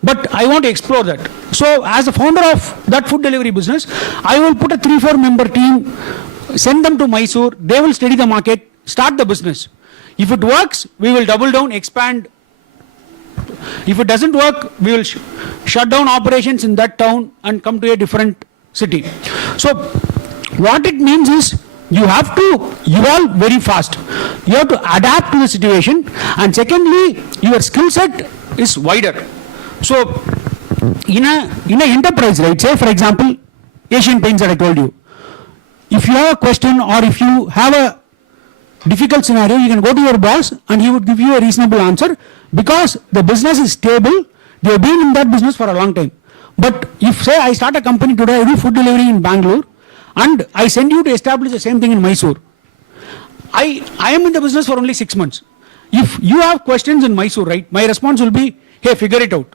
But I want to explore that. So as a founder of that food delivery business, I will put a 3-4 member team, send them to Mysore, they will study the market, start the business. If it works, we will double down, expand. If it doesn't work, we will shut down operations in that town and come to a different city. So what it means is you have to evolve very fast. You have to adapt to the situation, and secondly, your skill set is wider. So in a enterprise, right, say for example, Asian Paints that I told you, if you have a question or if you have a difficult scenario, you can go to your boss and he would give you a reasonable answer because the business is stable. They have been in that business for a long time. But if say I start a company today, I do food delivery in Bangalore and I send you to establish the same thing in Mysore, I am in the business for only 6 months. If you have questions in Mysore, right, my response will be, hey, figure it out.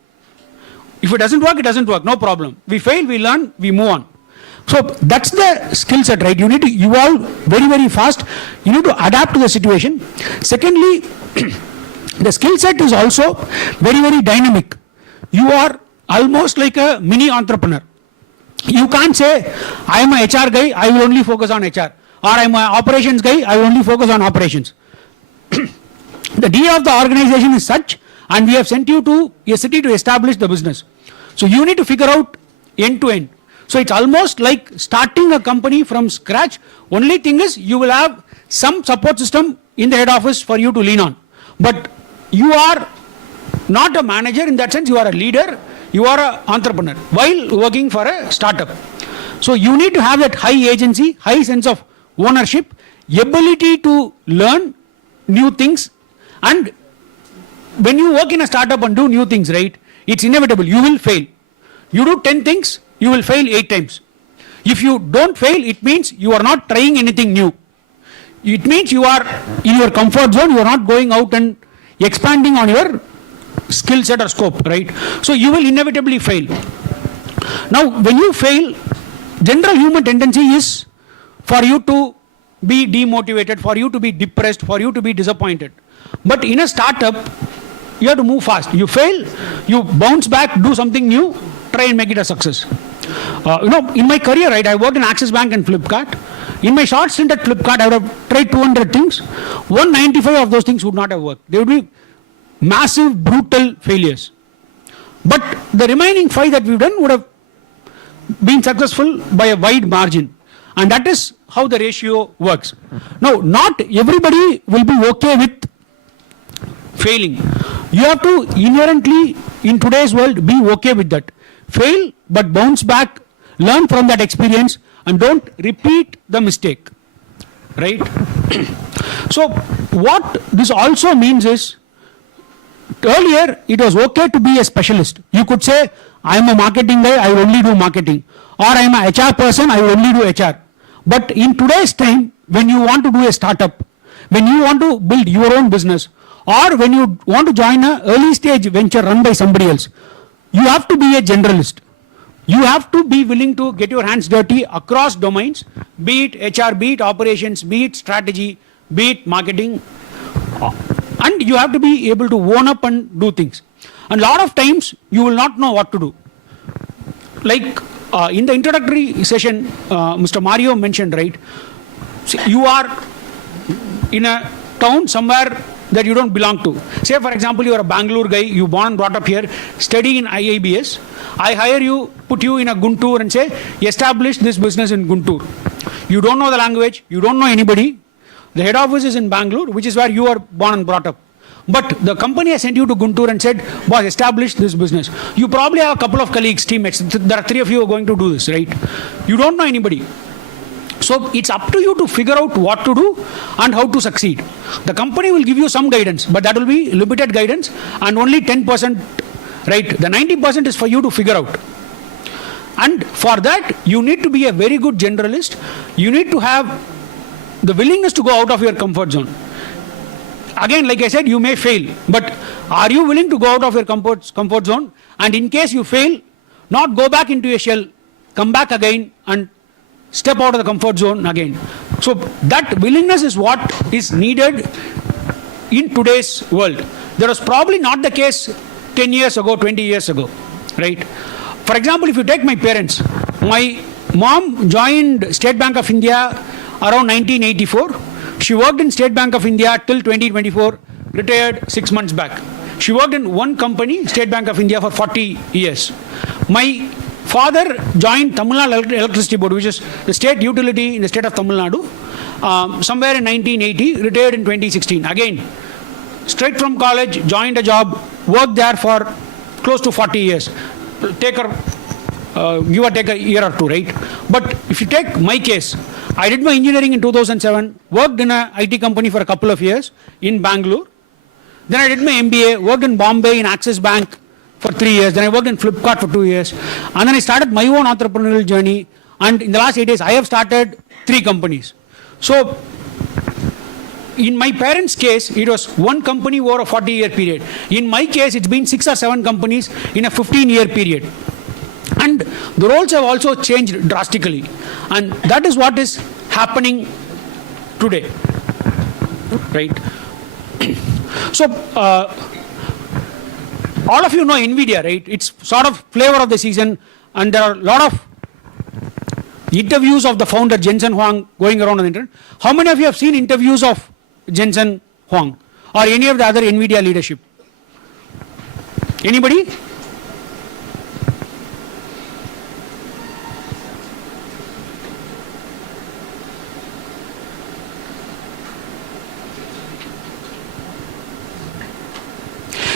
If it doesn't work, no problem. We fail, we learn, we move on. So that's the skill set, right? You need to evolve very, very fast. You need to adapt to the situation. Secondly, the skill set is also very, very dynamic. You are almost like a mini entrepreneur. You can't say, I am a HR guy, I will only focus on HR. Or I am an operations guy, I will only focus on operations. The DNA of the organization is such, and we have sent you to a city to establish the business. So you need to figure out end to end. So it's almost like starting a company from scratch. Only thing is you will have some support system in the head office for you to lean on. But you are not a manager in that sense, you are a leader, you are an entrepreneur while working for a startup. So you need to have that high agency, high sense of ownership, ability to learn new things, and when you work in a startup and do new things, right, it's inevitable, you will fail. You do 10 things, you will fail 8 times. If you don't fail, it means you are not trying anything new. It means you are in your comfort zone, you are not going out and expanding on your skill set or scope, right? So you will inevitably fail. Now, when you fail, general human tendency is for you to be demotivated, for you to be depressed, for you to be disappointed. But in a startup, you have to move fast. You fail, you bounce back, do something new, try and make it a success. In my career, right, I worked in Axis Bank and Flipkart. In my short stint at Flipkart, I would have tried 200 things. 195 of those things would not have worked. They would be massive, brutal failures. But the remaining 5 that we've done would have been successful by a wide margin. And that is how the ratio works. Now, not everybody will be okay with failing. You have to inherently, in today's world, be okay with that. Fail, but bounce back, learn from that experience, and don't repeat the mistake. Right? So, what this also means is, earlier, it was okay to be a specialist. You could say, I am a marketing guy, I will only do marketing. Or I am a HR person, I will only do HR. But in today's time, when you want to do a startup, when you want to build your own business, or when you want to join an early stage venture run by somebody else, you have to be a generalist. You have to be willing to get your hands dirty across domains, be it HR, be it operations, be it strategy, be it marketing. And you have to be able to own up and do things. And a lot of times, you will not know what to do. Like in the introductory session, Mr. Mario mentioned, right, you are in a town somewhere that you don't belong to. Say, for example, you are a Bangalore guy, you born and brought up here, study in IIBS. I hire you, put you in a Guntur and say, establish this business in Guntur. You don't know the language, you don't know anybody. The head office is in Bangalore, which is where you are born and brought up. But the company has sent you to Guntur and said, boss, establish this business. You probably have a couple of colleagues, teammates. There are 3 of you who are going to do this, right? You don't know anybody. So it's up to you to figure out what to do and how to succeed. The company will give you some guidance, but that will be limited guidance and only 10%, right? The 90% is for you to figure out. And for that, you need to be a very good generalist. You need to have the willingness to go out of your comfort zone. Again, like I said, you may fail, but are you willing to go out of your comfort zone? And in case you fail, not go back into a shell, come back again and step out of the comfort zone again. So that willingness is what is needed in today's world. That was probably not the case 10 years ago, 20 years ago, right? For example, if you take my parents, my mom joined State Bank of India around 1984. She worked in State Bank of India till 2024, retired 6 months back. She worked in one company, State Bank of India, for 40 years. My father joined Tamil Nadu Electricity Board, which is the state utility in the state of Tamil Nadu, somewhere in 1980, retired in 2016. Again, straight from college, joined a job, worked there for close to 40 years. Take a year or two, right? But if you take my case, I did my engineering in 2007, worked in an IT company for a couple of years in Bangalore. Then I did my MBA, worked in Bombay in Axis Bank for 3 years. Then I worked in Flipkart for 2 years. And then I started my own entrepreneurial journey. And in the last 8 years, I have started 3 companies. So, in my parents' case, it was one company over a 40-year period. In my case, it's been 6 or 7 companies in a 15-year period. And the roles have also changed drastically. And that is what is happening today. Right? So, all of you know NVIDIA, right? It's sort of flavor of the season. And there are a lot of interviews of the founder, Jensen Huang, going around on the internet. How many of you have seen interviews of Jensen Huang or any of the other NVIDIA leadership? Anybody?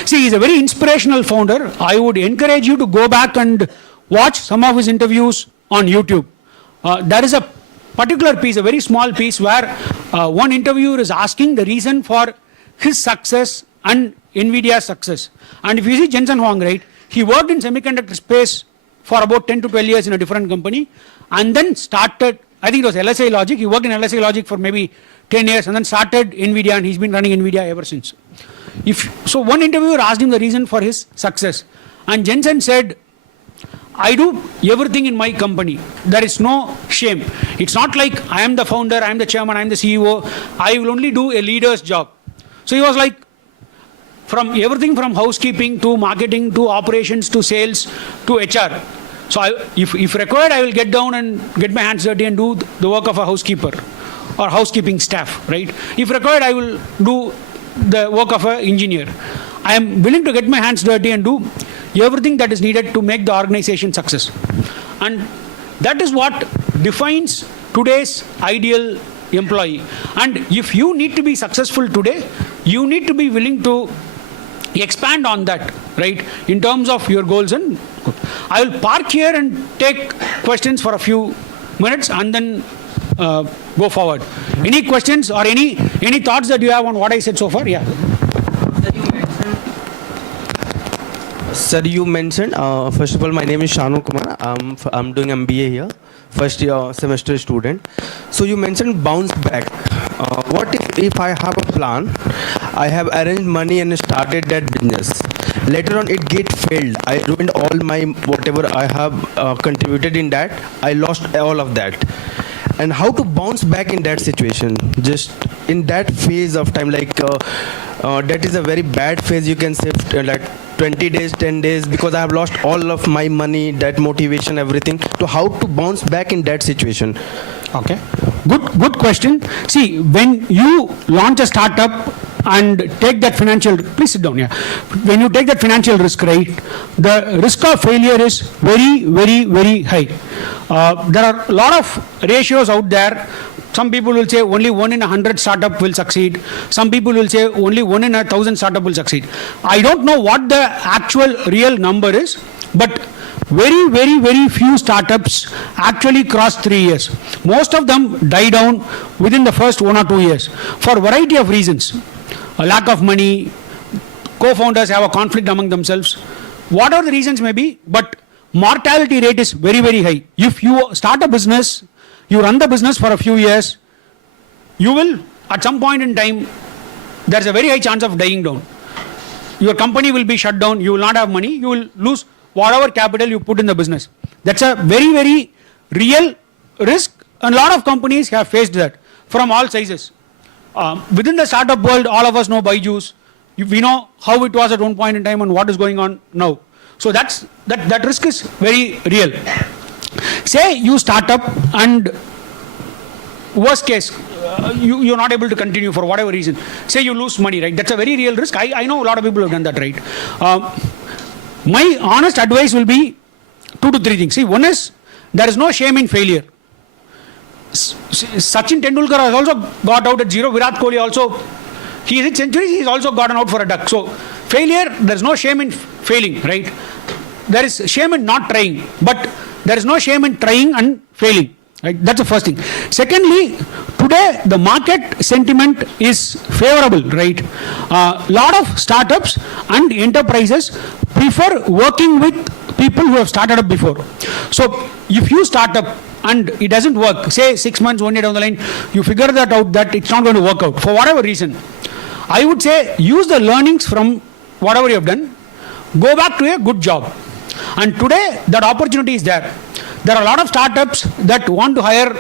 See, he's a very inspirational founder. I would encourage you to go back and watch some of his interviews on YouTube. There is a particular piece, a very small piece, where one interviewer is asking the reason for his success and NVIDIA's success. And if you see Jensen Huang, right, he worked in semiconductor space for about 10 to 12 years in a different company, and then started, I think it was LSI Logic. He worked in LSI Logic for maybe 10 years and then started NVIDIA, and he's been running NVIDIA ever since. So one interviewer asked him the reason for his success, and Jensen said, I do everything in my company. There is no shame. It's not like I am the founder, I am the chairman, I am the CEO. I will only do a leader's job. So he was like, from everything from housekeeping to marketing to operations to sales to HR. So if required, I will get down and get my hands dirty and do the work of a housekeeper or housekeeping staff, right? If required, I will do the work of an engineer. I am willing to get my hands dirty and do everything that is needed to make the organization success. And that is what defines today's ideal employee. And if you need to be successful today, you need to be willing to expand on that, right, in terms of your goals. And I will park here and take questions for a few minutes and then go forward. Any questions or any thoughts that you have on what I said so far? Yeah. Sir, you mentioned, first of all, my name is Kumar. I'm doing MBA here, first year semester student. So you mentioned bounce back. What if I have a plan, I have arranged money and started that business. Later on it get failed. I ruined all my, whatever I have contributed in that. I lost all of that. And how to bounce back in that situation, just in that phase of time, like that is a very bad phase, you can say, like 20 days, 10 days, because I have lost all of my money, that motivation, everything. So how to bounce back in that situation? Okay, good question. See, when you launch a startup and take that financial, please sit down, yeah. When you take that financial risk, right, the risk of failure is very, very, very high. There are a lot of ratios out there. Some people will say only 1 in 100 startup will succeed. Some people will say only 1 in 1,000 startup will succeed. I don't know what the actual real number is, but very, very, very few startups actually cross 3 years. Most of them die down within the first 1 or 2 years for a variety of reasons. A lack of money, co-founders have a conflict among themselves, whatever the reasons may be, but mortality rate is very, very high. If you start a business, you run the business for a few years, you will, at some point in time, there's a very high chance of dying down. Your company will be shut down, you will not have money, you will lose whatever capital you put in the business. That's a very, very real risk, and a lot of companies have faced that from all sizes. Within the startup world, all of us know Byju's, We know how it was at one point in time and what is going on now. So that risk is very real. Say you start up and worst case, you're not able to continue for whatever reason. Say you lose money, right? That's a very real risk. I know a lot of people have done that, right? My honest advice will be 2 to 3 things. See, one is there is no shame in failure. Sachin Tendulkar has also got out at 0. Virat Kohli also, he hit centuries, he's also gotten out for a duck. So failure, there's no shame in failing, right? There is shame in not trying, but there is no shame in trying and failing. Right? That's the first thing. Secondly, today the market sentiment is favorable, right? Lot of startups and enterprises prefer working with people who have started up before. So if you start up and it doesn't work, say 6 months, 1 year down the line, you figure that out that it's not going to work out for whatever reason, I would say use the learnings from whatever you have done, go back to a good job. And today that opportunity is there. There are a lot of startups that want to hire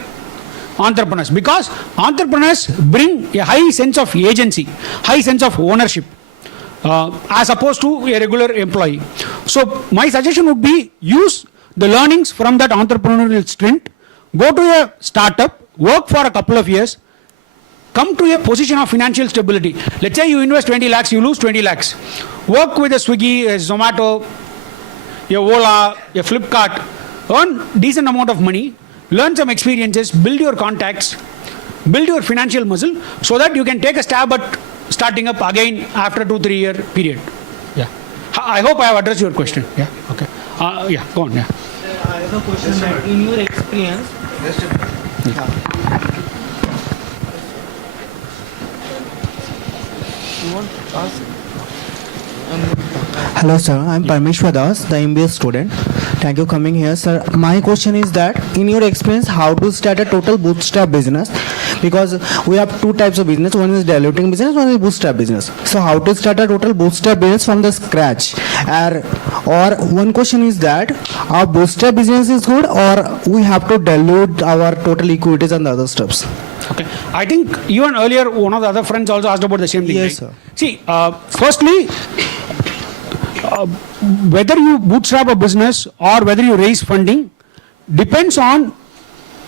entrepreneurs because entrepreneurs bring a high sense of agency, high sense of ownership as opposed to a regular employee. So my suggestion would be use the learnings from that entrepreneurial stint, go to a startup, work for a couple of years, come to a position of financial stability. Let's say you invest 20 lakhs, you lose 20 lakhs. Work with a Swiggy, a Zomato, a Ola, a Flipkart, earn decent amount of money, learn some experiences, build your contacts, build your financial muscle so that you can take a stab at starting up again after 2-3 year period. Yeah. I hope I have addressed your question. Yeah. Okay. Yeah. Go on. Yeah. I have a question that in your experience. You want to ask? Hello sir, I'm Parmeshwar Das, the MBA student. Thank you for coming here sir. My question is that in your experience how to start a total bootstrap business, because we have 2 types of business, one is diluting business, one is bootstrap business. So how to start a total bootstrap business from the scratch? Or one question is that our bootstrap business is good or we have to dilute our total equities and the other stuffs? Okay. I think even earlier one of the other friends also asked about the same thing. Yes, right? sir. See, firstly, whether you bootstrap a business or whether you raise funding depends on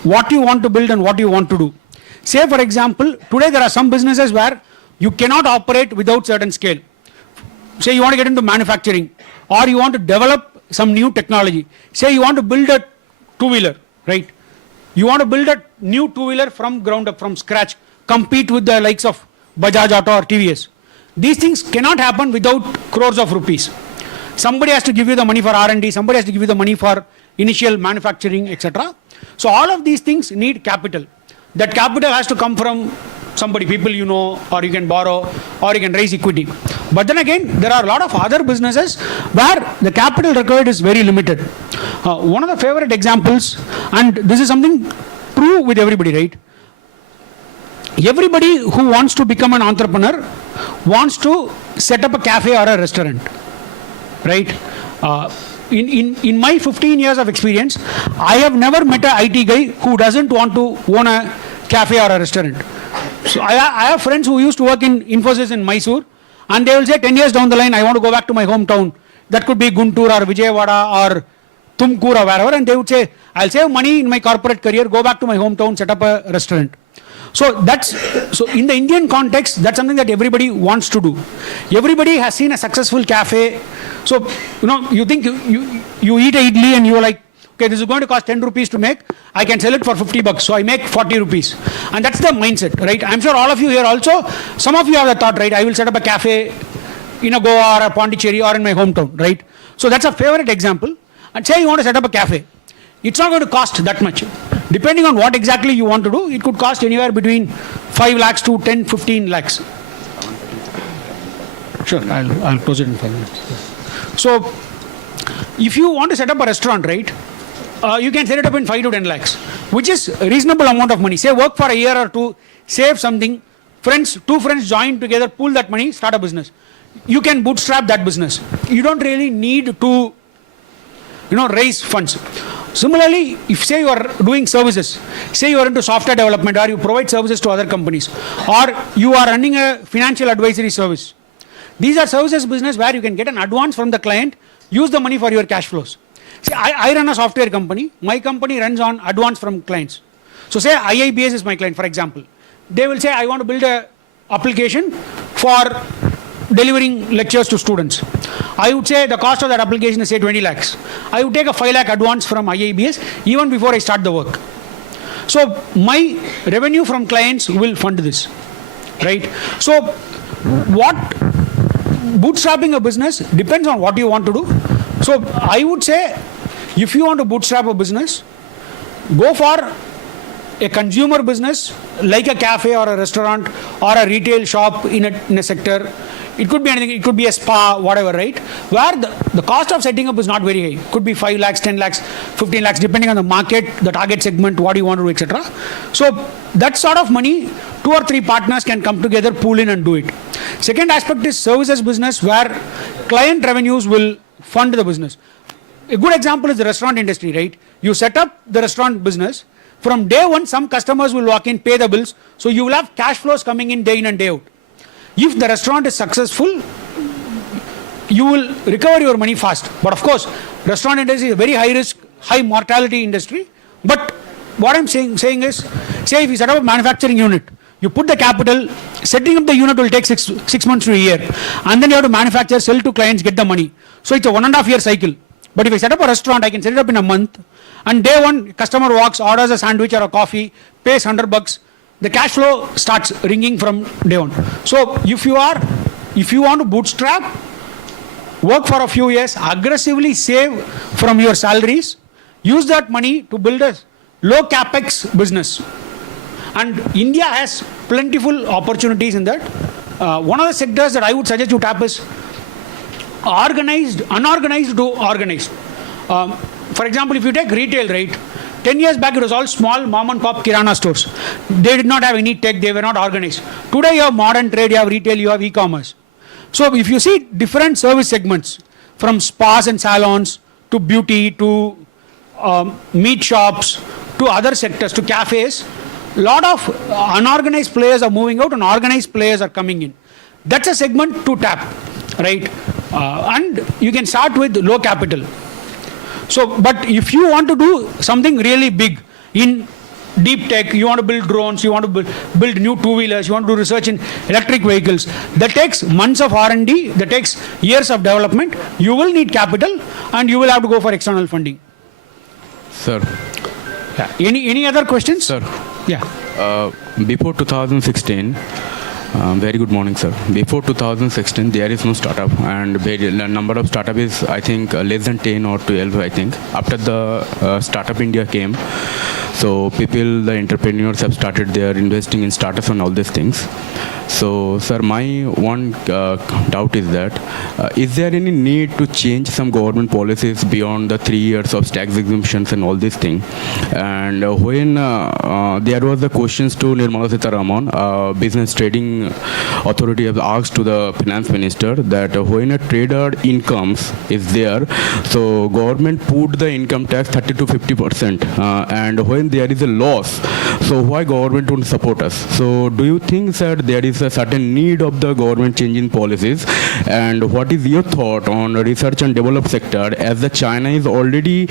what you want to build and what you want to do. Say for example, today there are some businesses where you cannot operate without certain scale. Say you want to get into manufacturing or you want to develop some new technology. Say you want to build a 2-wheeler, right? You want to build a new 2-wheeler from ground up, from scratch, compete with the likes of Bajaj Auto or TVS. These things cannot happen without crores of rupees. Somebody has to give you the money for R&D, somebody has to give you the money for initial manufacturing, etc. So all of these things need capital. That capital has to come from somebody, people you know, or you can borrow, or you can raise equity. But then again, there are a lot of other businesses where the capital required is very limited. One of the favorite examples, and this is something true with everybody, right? Everybody who wants to become an entrepreneur wants to set up a cafe or a restaurant, right? In my 15 years of experience, I have never met an IT guy who doesn't want to own a cafe or a restaurant. So I have friends who used to work in Infosys in Mysore, and they will say 10 years down the line, I want to go back to my hometown. That could be Guntur or Vijayawada or Tumkur or wherever, and they would say, I'll save money in my corporate career, go back to my hometown, set up a restaurant. So in the Indian context, that's something that everybody wants to do. Everybody has seen a successful cafe. So, you think you eat a idli and you're like, okay, this is going to cost 10 rupees to make. I can sell it for 50 bucks. So I make 40 rupees. And that's the mindset, right? I'm sure all of you here also, some of you have the thought, right? I will set up a cafe in a Goa or a Pondicherry or in my hometown, right? So that's a favorite example. And say you want to set up a cafe. It's not going to cost that much. Depending on what exactly you want to do, it could cost anywhere between 5 lakhs to 10, 15 lakhs. Sure, I'll close it in 5 minutes. So, if you want to set up a restaurant, right, you can set it up in 5 to 10 lakhs, which is a reasonable amount of money. Say work for a year or two, save something, two friends join together, pool that money, start a business. You can bootstrap that business. You don't really need to, raise funds. Similarly, if say you are doing services, say you are into software development or you provide services to other companies, or you are running a financial advisory service, These are services business where you can get an advance from the client, use the money for your cash flows. See, I run a software company. My company runs on advance from clients. So say IIBS is my client, for example. They will say, I want to build a application for delivering lectures to students. I would say the cost of that application is say 20 lakhs. I would take a 5 lakh advance from IIBS even before I start the work. So my revenue from clients will fund this, right? So what bootstrapping a business depends on what you want to do. So I would say if you want to bootstrap a business, go for a consumer business like a cafe or a restaurant or a retail shop in a sector. It could be anything, it could be a spa, whatever, right? Where the cost of setting up is not very high. Could be 5 lakhs, 10 lakhs, 15 lakhs, depending on the market, the target segment, what you want to do, etc. So that sort of money, 2 or 3 partners can come together, pool in and do it. Second aspect is services business where client revenues will fund the business. A good example is the restaurant industry, right? You set up the restaurant business. From day one, some customers will walk in, pay the bills. So you will have cash flows coming in and day out. If the restaurant is successful, you will recover your money fast. But of course, restaurant industry is a very high risk, high mortality industry. But what I'm saying is, say if you set up a manufacturing unit, you put the capital, setting up the unit will take six months to a year. And then you have to manufacture, sell to clients, get the money. So it's a 1.5 year cycle. But if I set up a restaurant, I can set it up in a month. And day one, customer walks, orders a sandwich or a coffee, pays $100. The cash flow starts ringing from day one. So if you want to bootstrap, work for a few years, aggressively save from your salaries, use that money to build a low capex business. And India has plentiful opportunities in that. One of the sectors that I would suggest you tap is unorganized to organized. For example, if you take retail, right? 10 years back, it was all small mom and pop kirana stores. They did not have any tech, they were not organized. Today, you have modern trade, you have retail, you have e-commerce. So if you see different service segments, from spas and salons, to beauty, to meat shops, to other sectors, to cafes, a lot of unorganized players are moving out and organized players are coming in. That's a segment to tap, right? And you can start with low capital. So, but if you want to do something really big in deep tech, you want to build drones, you want to build new two-wheelers, you want to do research in electric vehicles, that takes months of R&D, that takes years of development. You will need capital and you will have to go for external funding. Sir. Yeah. Any other questions? Sir. Yeah. Before 2016, very good morning, sir. Before 2016, there is no startup, and the number of startup is, I think, less than 10 or 12, I think. After the Startup India came, so people, the entrepreneurs have started their investing in startups and all these things. So, sir, my one doubt is that, is there any need to change some government policies beyond the 3 years of tax exemptions and all these things? And when there was the questions to Nirmala Sitharaman, Business Trading Authority have asked to the Finance Minister that when a trader incomes is there, so government put the income tax 30 to 50%, and when there is a loss, so why government won't support us? So do you think that there is a certain need of the government changing policies, and what is your thought on research and develop sector, as the China is already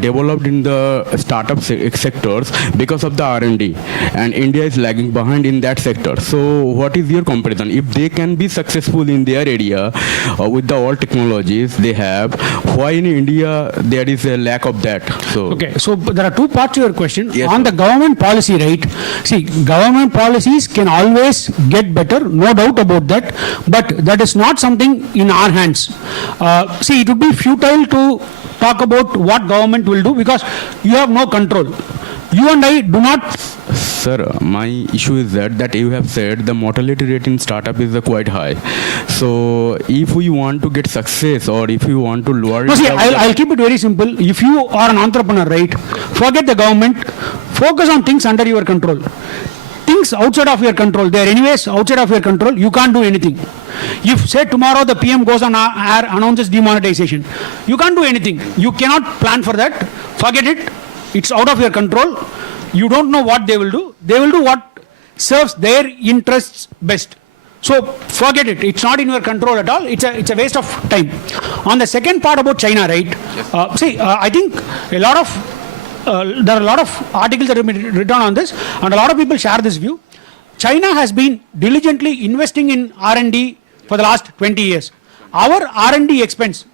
developed in the startup sectors because of the R&D, and India is lagging behind in that sector? So what is your comparison? If they can be successful in their area with the all technologies they have, why in India there is a lack of that? So okay, so there are two parts to your question. Yes, on the government policy, right? See, government policies can always get better, no doubt about that, but that is not something in our hands. See, it would be futile to talk about what government will do because you have no control. You and I do not. Sir, my issue is that you have said the mortality rate in startup is quite high. So if we want to get success, or if you want to lower no, see, I'll keep it very simple. If you are an entrepreneur, right, forget the government, focus on things under your control. Things outside of your control, they are anyways outside of your control, you can't do anything. If say tomorrow the PM goes on air, announces demonetization, you can't do anything. You cannot plan for that. Forget it. It's out of your control. You don't know what they will do. They will do what serves their interests best. So forget it. It's not in your control at all. It's a waste of time. On the second part about China, right? I think there are a lot of articles that have been written on this, and a lot of people share this view. China has been diligently investing in R&D for the last 20 years. Our R&D expense,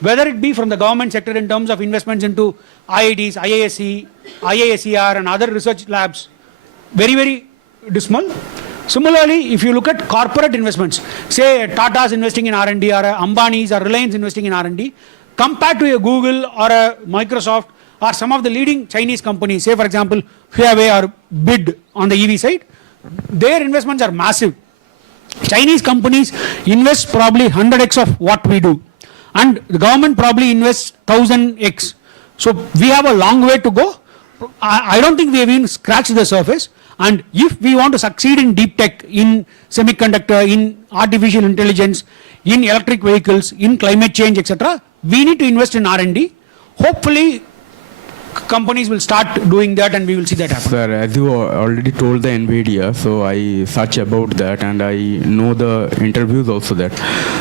whether it be from the government sector in terms of investments into IITs, IISc, IISER and other research labs, very, very dismal. Similarly, if you look at corporate investments, say Tata's investing in R&D or Ambani's or Reliance investing in R&D, compared to a Google or a Microsoft or some of the leading Chinese companies, say for example, Huawei or BID on the EV side, their investments are massive. Chinese companies invest probably 100x of what we do. And the government probably invests 1000x. So we have a long way to go. I don't think we have even scratched the surface. And if we want to succeed in deep tech, in semiconductor, in artificial intelligence, in electric vehicles, in climate change, etc., we need to invest in R&D. Hopefully, companies will start doing that and we will see that happen. Sir, as you already told the NVIDIA, so I search about that and I know the interviews also that.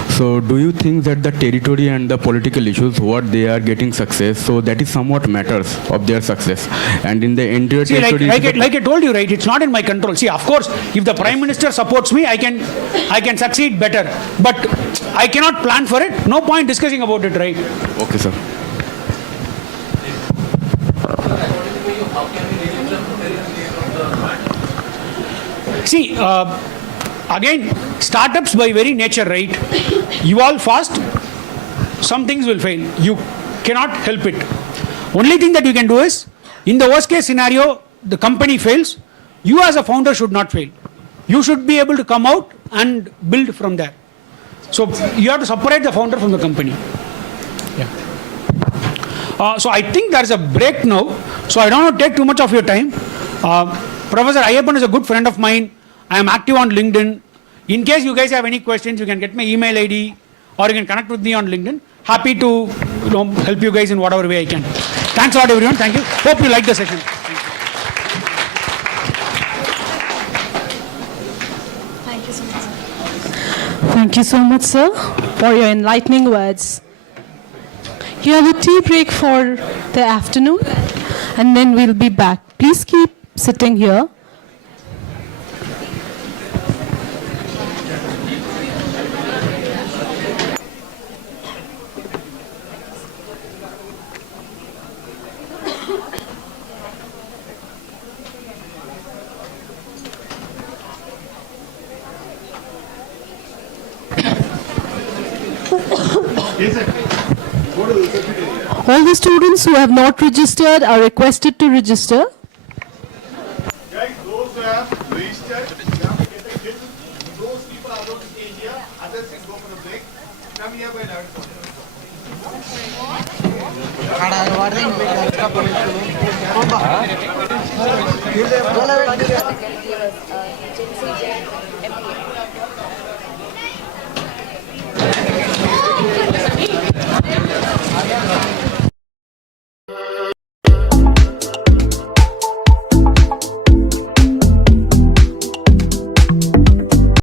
So do you think that the territory and the political issues, what they are getting success, so that is somewhat matters of their success. And in the India territory... Like I told you, right, it's not in my control. See, of course, if the Prime Minister supports me, I can succeed better. But I cannot plan for it. No point discussing about it, right? Okay, sir. See, again, startups by very nature, right, evolve fast, some things will fail. You cannot help it. Only thing that you can do is, in the worst case scenario, the company fails, you as a founder should not fail. You should be able to come out and build from there. So you have to separate the founder from the company. Yeah. So I think there's a break now, so I don't want to take too much of your time. Professor Ayyappan is a good friend of mine. I am active on LinkedIn. In case you guys have any questions, you can get my email ID or you can connect with me on LinkedIn. Happy to help you guys in whatever way I can. Thanks a lot, everyone. Thank you. Hope you like the session. Thank you so much, sir. Thank you so much, sir, for your enlightening words. You have a tea break for the afternoon, and then we'll be back. Please keep sitting here. All the students who have not registered are requested to register. Guys, those who have registered, those people are on stage here, others can go for a break. Come here by 11:40.